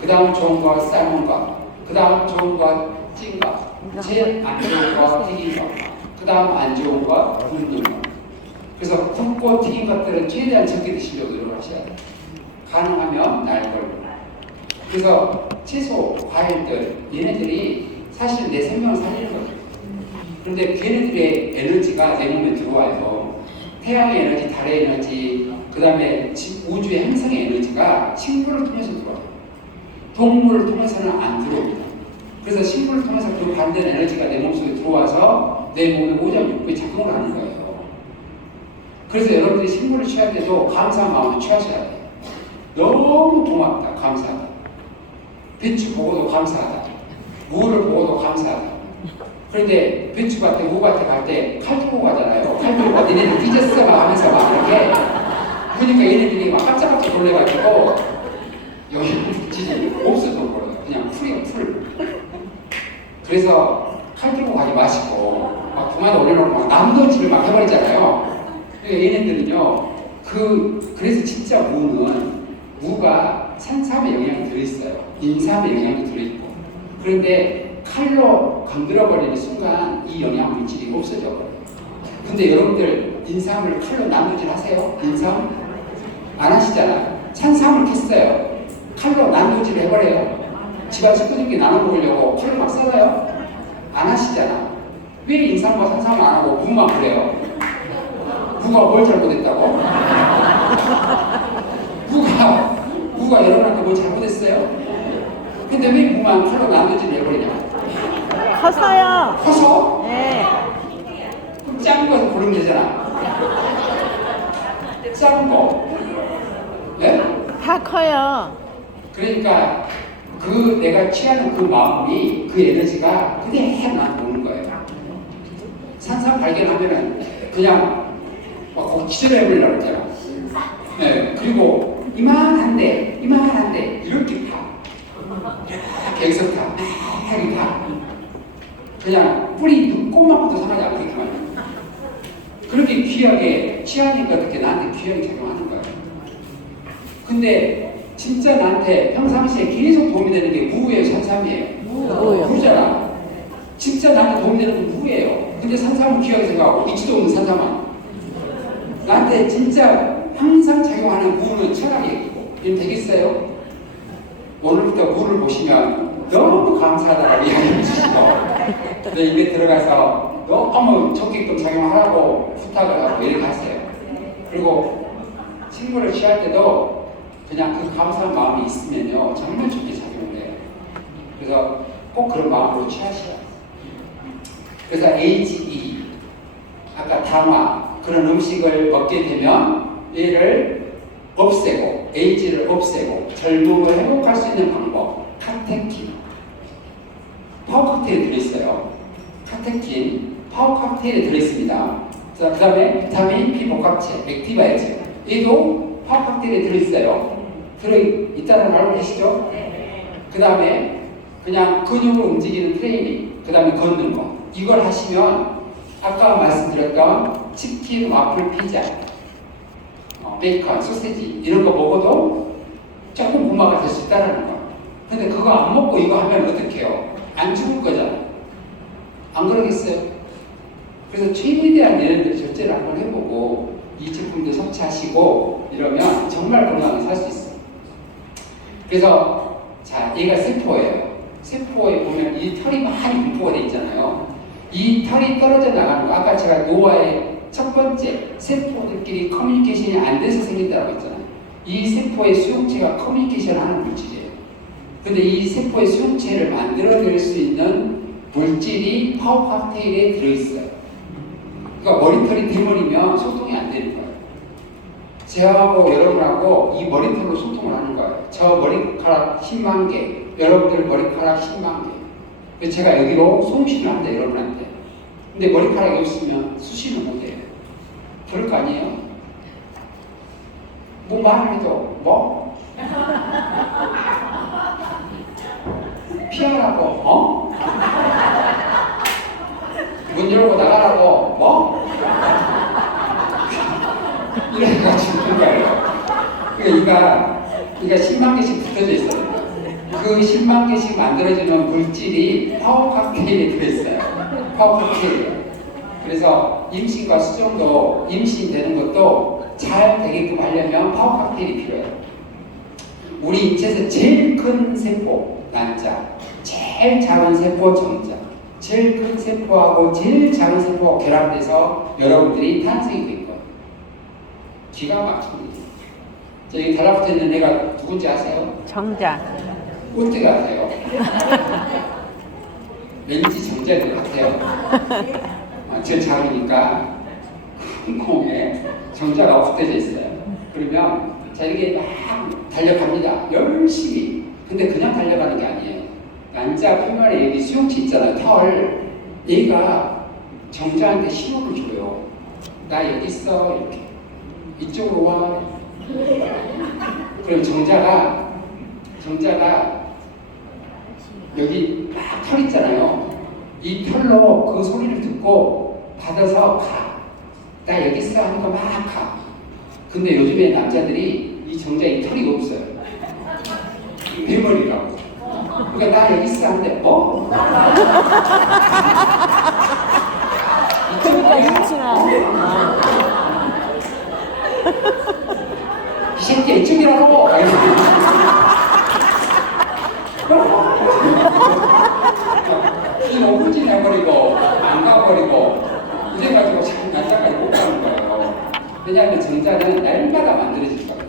그 다음 좋은 거 삶은 거, 그 다음 좋은 거 찐 거, 제일 안 좋은 거 튀긴 거, 그 다음 안 좋은 거 굽는 거. 그래서 굽고 튀긴 것들은 최대한 적게 드시려고 노력을 하셔야 돼요. 가능하면 날 걸로. 그래서 채소, 과일들, 얘네들이 사실 내 생명을 살리는 거죠. 그런데 걔네들의 에너지가 내 몸에 들어와요. 태양의 에너지, 달의 에너지, 그 그 다음에 우주의 행성의 에너지가 식물을 통해서 들어와요. 동물을 통해서는 안 들어옵니다. 그래서 식물을 통해서 그 반대의 에너지가 내 몸속에 들어와서 내 몸의 오장육부에 작용을 하는 거예요. 그래서 여러분들이 식물을 취할 때도 감사한 마음으로 취하셔야 돼요. 너무 고맙다, 감사하다. 배추 보고도 감사하다. 무를 보고도 감사하다. 그런데 배추밭에 무밭에 갈 때 칼 들고 가잖아요. 칼 들고 니네들 뒤졌어 막 하면서 막 이렇게. 그러니까 얘네들이 막 깜짝깜짝 놀래가지고 여기 지지 없어도 버려요. 그냥 풀이야, 풀. 그래서 칼 들고 가지 마시고 막 동화도 올려놓고 막 남도질을 막 해버리잖아요. 그러니까 얘네들은요, 그래서 진짜 무가 산삼의 영향이 들어있어요. 인삼의 영향이 들어있고. 그런데 칼로 건드려버리는 순간 이 영양 물질이 없어져 버려요. 근데 여러분들 인삼을 칼로 남도질 하세요? 인삼? 안 하시잖아요. 산삼을 캤어요. 칼로 남도질 해버려요. 집안 식구들끼리 나눠 먹으려고 칼로 막 썰어요? 안 하시잖아. 왜 인삼과 산삼을 안 하고 무만 그래요? 무가 뭘 잘못했다고? 무가 여러분한테 뭘 잘못했어요? 근데 왜 무만 칼로 남도질 해버리냐? 커서요. 커서? 네. 그럼 작은 거에서 고르면 되잖아. 작은 거. 네? 다 커요. 그러니까 그 내가 취하는 그 마음이, 그 에너지가 그대로 나한테 오는 거예요. 산삼 발견하면은 그냥 막 기절해버리려고 했잖아. 네, 그리고 이만한데 이렇게 파. 여기서 파. 여기 파. 그냥 뿌리 꽃만큼도 상하지 않게만. 그렇게 귀하게 취하니까 그렇게 나한테 귀하게 작용하는 거예요. 근데 진짜 나한테 평상시에 계속 도움이 되는 게 무예요, 산삼이에요? 무요. 무잖아. 진짜 나한테 도움이 되는 건 무예요. 근데 산삼은 귀하게 생각하고 있지도 없는 산삼은 나한테 진짜 항상 작용하는 무는 철학이 있고. 이건 되겠어요? 오늘부터 무를 보시면 너무 감사하다고 이야기해 주시고 내 입에 들어가서 너무 좋게끔 작용하라고 부탁을 하고 이렇게 하세요. 그리고 식물을 취할 때도 그냥 그 감사한 마음이 있으면요 정말 좋게 작용을 해요. 그래서 꼭 그런 마음으로 취하셔야 돼요. 그래서 HE 아까 단화 그런 음식을 먹게 되면 얘를 없애고 H를 없애고 젊음을 회복할 수 있는 방법 카테킨 파워 칵테일에 들어있어요. 카테킨 파워 칵테일에 들어있습니다. 그 다음에 비타민 B 복합체 액티바이즈 얘도 파워 칵테일에 들어있어요. 들어있다는 걸 알고 계시죠? 그 다음에 그냥 근육을 움직이는 트레이닝 그 다음에 걷는 거 이걸 하시면 아까 말씀드렸던 치킨, 와플, 피자 베이컨, 소세지 이런 거 먹어도 조금 고마가 될 수 있다는 거야. 근데 그거 안 먹고 이거 하면 어떻게 해요? 안 죽을 거잖아. 안 그러겠어요? 그래서 최대한 얘네들 절제를 한번 해보고 이 제품도 섭취하시고 이러면 정말 건강하게 살 수 있어요. 그래서 자, 얘가 세포예요. 세포에 보면 이 털이 많이 분포가 돼 있잖아요. 이 털이 떨어져 나가는 거 아까 제가 노화의 첫 번째 세포들끼리 커뮤니케이션이 안 돼서 생긴다고 했잖아요. 이 세포의 수용체가 커뮤니케이션 하는 물질이에요. 근데 이 세포의 수용체를 만들어낼 수 있는 물질이 파워 칵테일에 들어있어요. 그러니까 머리털이 대머리면 소통이 안 되는 거예요. 저하고 여러분하고 이 머리털로 소통을 하는 거예요. 저 머리카락 10만 개, 여러분들 머리카락 10만 개. 그래서 제가 여기로 송신을 한다 여러분한테. 근데 머리카락이 없으면 수신을 못해요. 그럴 거 아니에요? 뭐 말을 해도 뭐? 피하라고 어? 문 열고 나가라고 뭐? 이래가지고 거예요. 그러니까 10만 개씩 붙어져 있어요. 그 10만 개씩 만들어지는 물질이 파워 칵테일에 들어있어요. 파워 칵테일. 그래서 임신과 수정도 임신되는 것도 잘 되게끔 하려면 파워 칵테일이 필요해요. 우리 인체에서 제일 큰 세포 난자, 제일 작은 세포 정자, 제일 큰 세포하고 제일 작은 세포가 결합돼서 여러분들이 탄생이 된 거예요. 기가 막힙니다. 저기 달라붙어 있는 애가 누군지 아세요? 정자. 어떻게 아세요? 왠지 정자일 것 같아요. 제 작으니까 큰 콩에 정자가 엎어져 있어요. 그러면 자 이렇게 막 달려갑니다. 열심히. 근데 그냥 달려가는 게 아니에요. 난자 표면에 여기 수용치 있잖아요. 털. 얘가 정자한테 신호를 줘요. 나 여기 있어. 이렇게. 이쪽으로 와. 그럼 정자가 여기 막 털 있잖아요. 이 털로 그 소리를 듣고 받아서 가. 나 여기 있어 하니까 막 가. 근데 요즘에 남자들이 이 정자에 털이 없어요. 대머리라고. 그러니까 나 여기 있어 하는데 뭐? 그러니까 임신아. 이 새끼야 이쪽이라고. 이 오분지 내버리고 안 가버리고 이래가지고 자꾸 난자까지 못 가는 거예요. 왜냐하면 정자는 날마다 만들어질 거예요.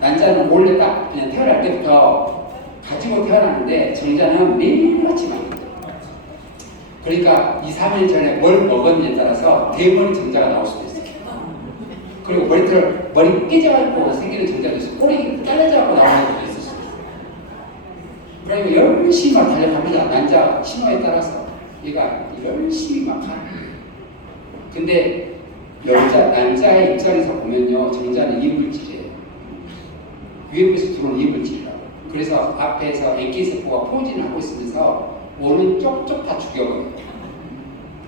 난자는 원래 딱 그냥 태어날 때부터 가지고 태어났는데 정자는 매일같이 만들어요. 그러니까 2, 3일 전에 뭘 먹었냐에 따라서 대머리 정자가 나올 수도 있어요. 그리고 머리 깨져가지고 생기는 정자도 있고 꼬리 잘려져가지고 나오는 것도 있을 수도 있어요. 그러니까 열심히 막 달려갑니다. 난자 신호에 따라서 얘가 열심히 막 가는 거예요. 근데 난자의 입장에서 보면요, 정자는 이물질이에요. 유해부에서 들어오는 이물질이라고. 그래서 앞에서 액기세포가 포진을 하고 있으면서 오는 쪽쪽 다 죽여버려요.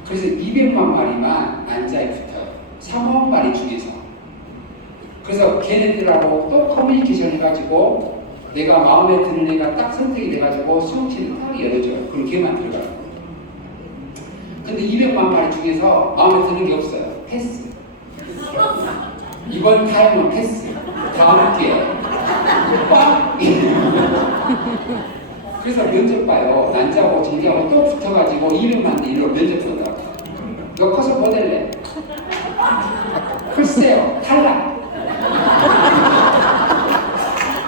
그래서 200만 마리만 난자에 붙어요. 3억 마리 중에서. 그래서 걔네들하고 또 커뮤니케이션 해가지고 내가 마음에 드는 애가 딱 선택이 돼가지고 수용체를 딱 열어줘요. 그럼 걔만 들어가요. 근데 200만 마리 중에서 마음에 드는 게 없어요. 패스. 이번 타임은 패스. 다음 기회. 빡! 그래서 면접 봐요. 난자하고 정자하고 또 붙어가지고 200만 대 1로 면접 보더라고요. 너 커서 뭐 될래? 글쎄요. 탈락.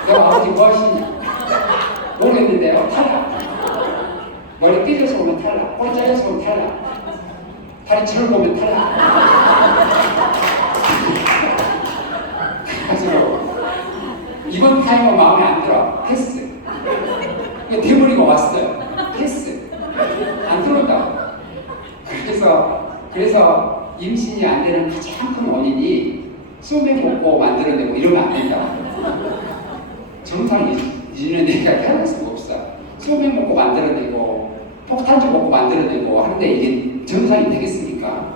너 아버지 뭐 하시냐? 모르겠는데요. 탈락. 머리 삐져서 오면 탈락. 꼬리 잘려서 오면 탈락. 다리 철고 오면 탈락. 그래서 이번 타임은 마음에 안 들어. 패스. 대머리가 왔어요. 패스. 안 들어온다고. 그래서 임신이 안 되는 가장 큰 원인이 소맥 먹고 만들어내고 이러면 안 된다. 정상 이지는 애가 태어날 수가 없어. 소맥 먹고 만들어내고 폭탄주 먹고 만들어내고 하는데 이게 정상이 되겠습니까?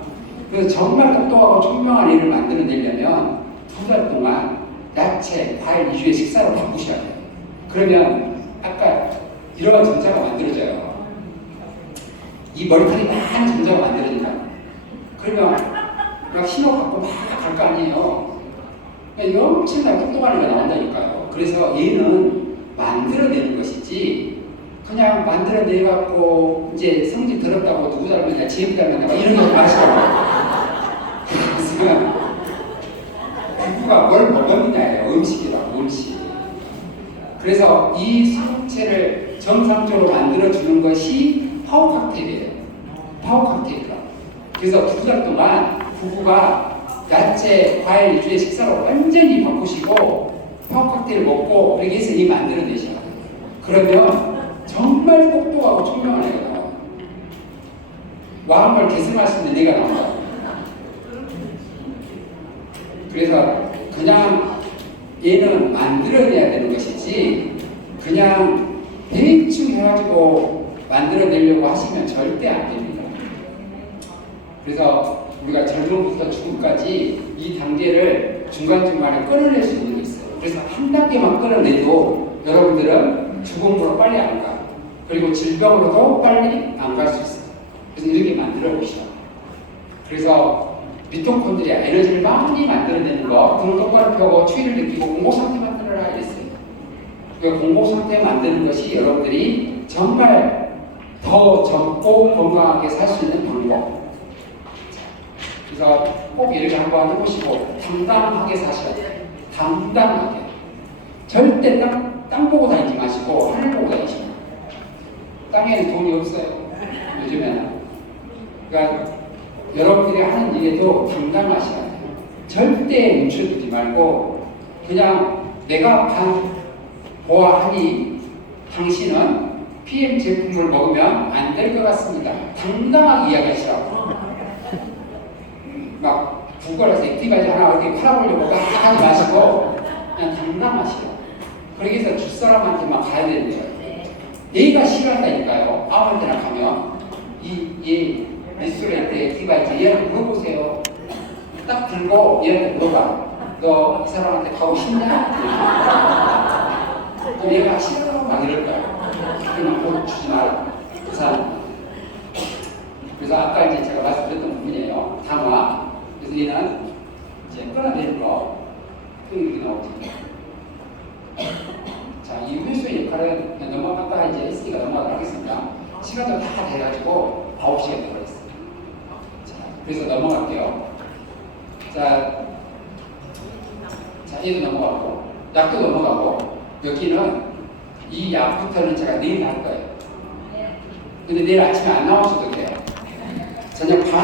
그래서 정말 똑똑하고 총명한 애를 만들어내려면 2달 동안 야채, 과일 위주의 식사로 바꾸셔야 돼요. 그러면 아까 이러한 정자가 만들어져요. 이 머리카락이 많은 정자가 만들어진다. 그러면 막 신호 갖고 막 갈 거 아니에요. 그러니까 엄청나게 똑똑한 애가 나온다니까요. 그래서 얘는 만들어내는 것이지 그냥 만들어내갖고 이제 성질 더럽다고 누구 닮았냐, 지혜비 닮았냐 이런 거 하지 마시라고. 그래서 부부가 뭘 먹었느냐예요. 음식이라고, 음식. 그래서 이 수용체를 정상적으로 만들어주는 것이 파워 칵테일이에요. 파워 칵테일이라고. 그래서 2달 동안 부부가 야채, 과일 위주의 식사로 완전히 바꾸시고 파워 칵테일 먹고 그렇게 해서 이 만들어내셔야 돼요. 그러면 정말 똑똑하고 총명한 애가 나와요. 와한걸 계승할 수 있는 애가 나온다. 그래서 그냥 얘는 만들어내야 되는 것이지 그냥 대충 해가지고 만들어내려고 하시면 절대 안 됩니다. 그래서 우리가 젊음부터 죽음까지 이 단계를 중간중간에 끌어낼 수 있는 게 있어요. 그래서 한 단계만 끌어내도 여러분들은 죽음으로 빨리 안 가요. 그리고 질병으로도 빨리 안 갈 수 있어요. 그래서 이렇게 만들어 보시죠. 그래서 미토콘드리아 에너지를 많이 만들어내는 거, 등을 똑바로 펴고 추위를 느끼고 공복상태 만들어라 이랬어요. 그 공복상태 만드는 것이 여러분들이 정말 더 젊고 건강하게 살 수 있는 방법. 그래서 꼭 이렇게 한번 해보시고 당당하게 사셔야 돼요. 당당하게. 절대 땅 보고 다니지 마시고 하늘 보고 다니시고. 땅에는 돈이 없어요. 요즘에는. 그러니까 여러분들이 하는 일에도 당당하셔야 돼요. 절대 멈춰두지 말고 그냥 내가 보아하니 당신은 PM 제품을 먹으면 안 될 것 같습니다. 당당하게 이야기하시라고. 막 구걸해서 액티바지 하나 이렇게 팔아보려고 하지 마시고 그냥 당당하시라고. 그렇게 해서 주사람한테만 가야 되는 거예요. 얘가 싫어한다니까요. 아무한테나 가면 얘 레스토랑에 액티바지 얘한테 물어보세요. 딱 들고 얘한테 물어봐. 너 이 사람한테 가고 싶냐? 그럼 얘가 싫어 막 이럴 거야. 그러면 돈 주지 마라. 그 사람. 그래서 아까 이제 제가 말씀드렸던 부분이에요. 당화. 그래서 얘는 이제 끌어내는 거. 이렇게 나오죠. 자, 이 회수의 역할은 아까 이제 SD가 넘어가도록 하겠습니다. 시간도 다 돼가지고 9시간 걸렸어요. 자, 그래서 넘어갈게요. 자, 얘도 넘어가고, 약도 넘어가고, 여기는 이 약부터는 제가 내일 할 거예요. 근데 내일 아침에 안 나오셔도 돼요. 저녁 밤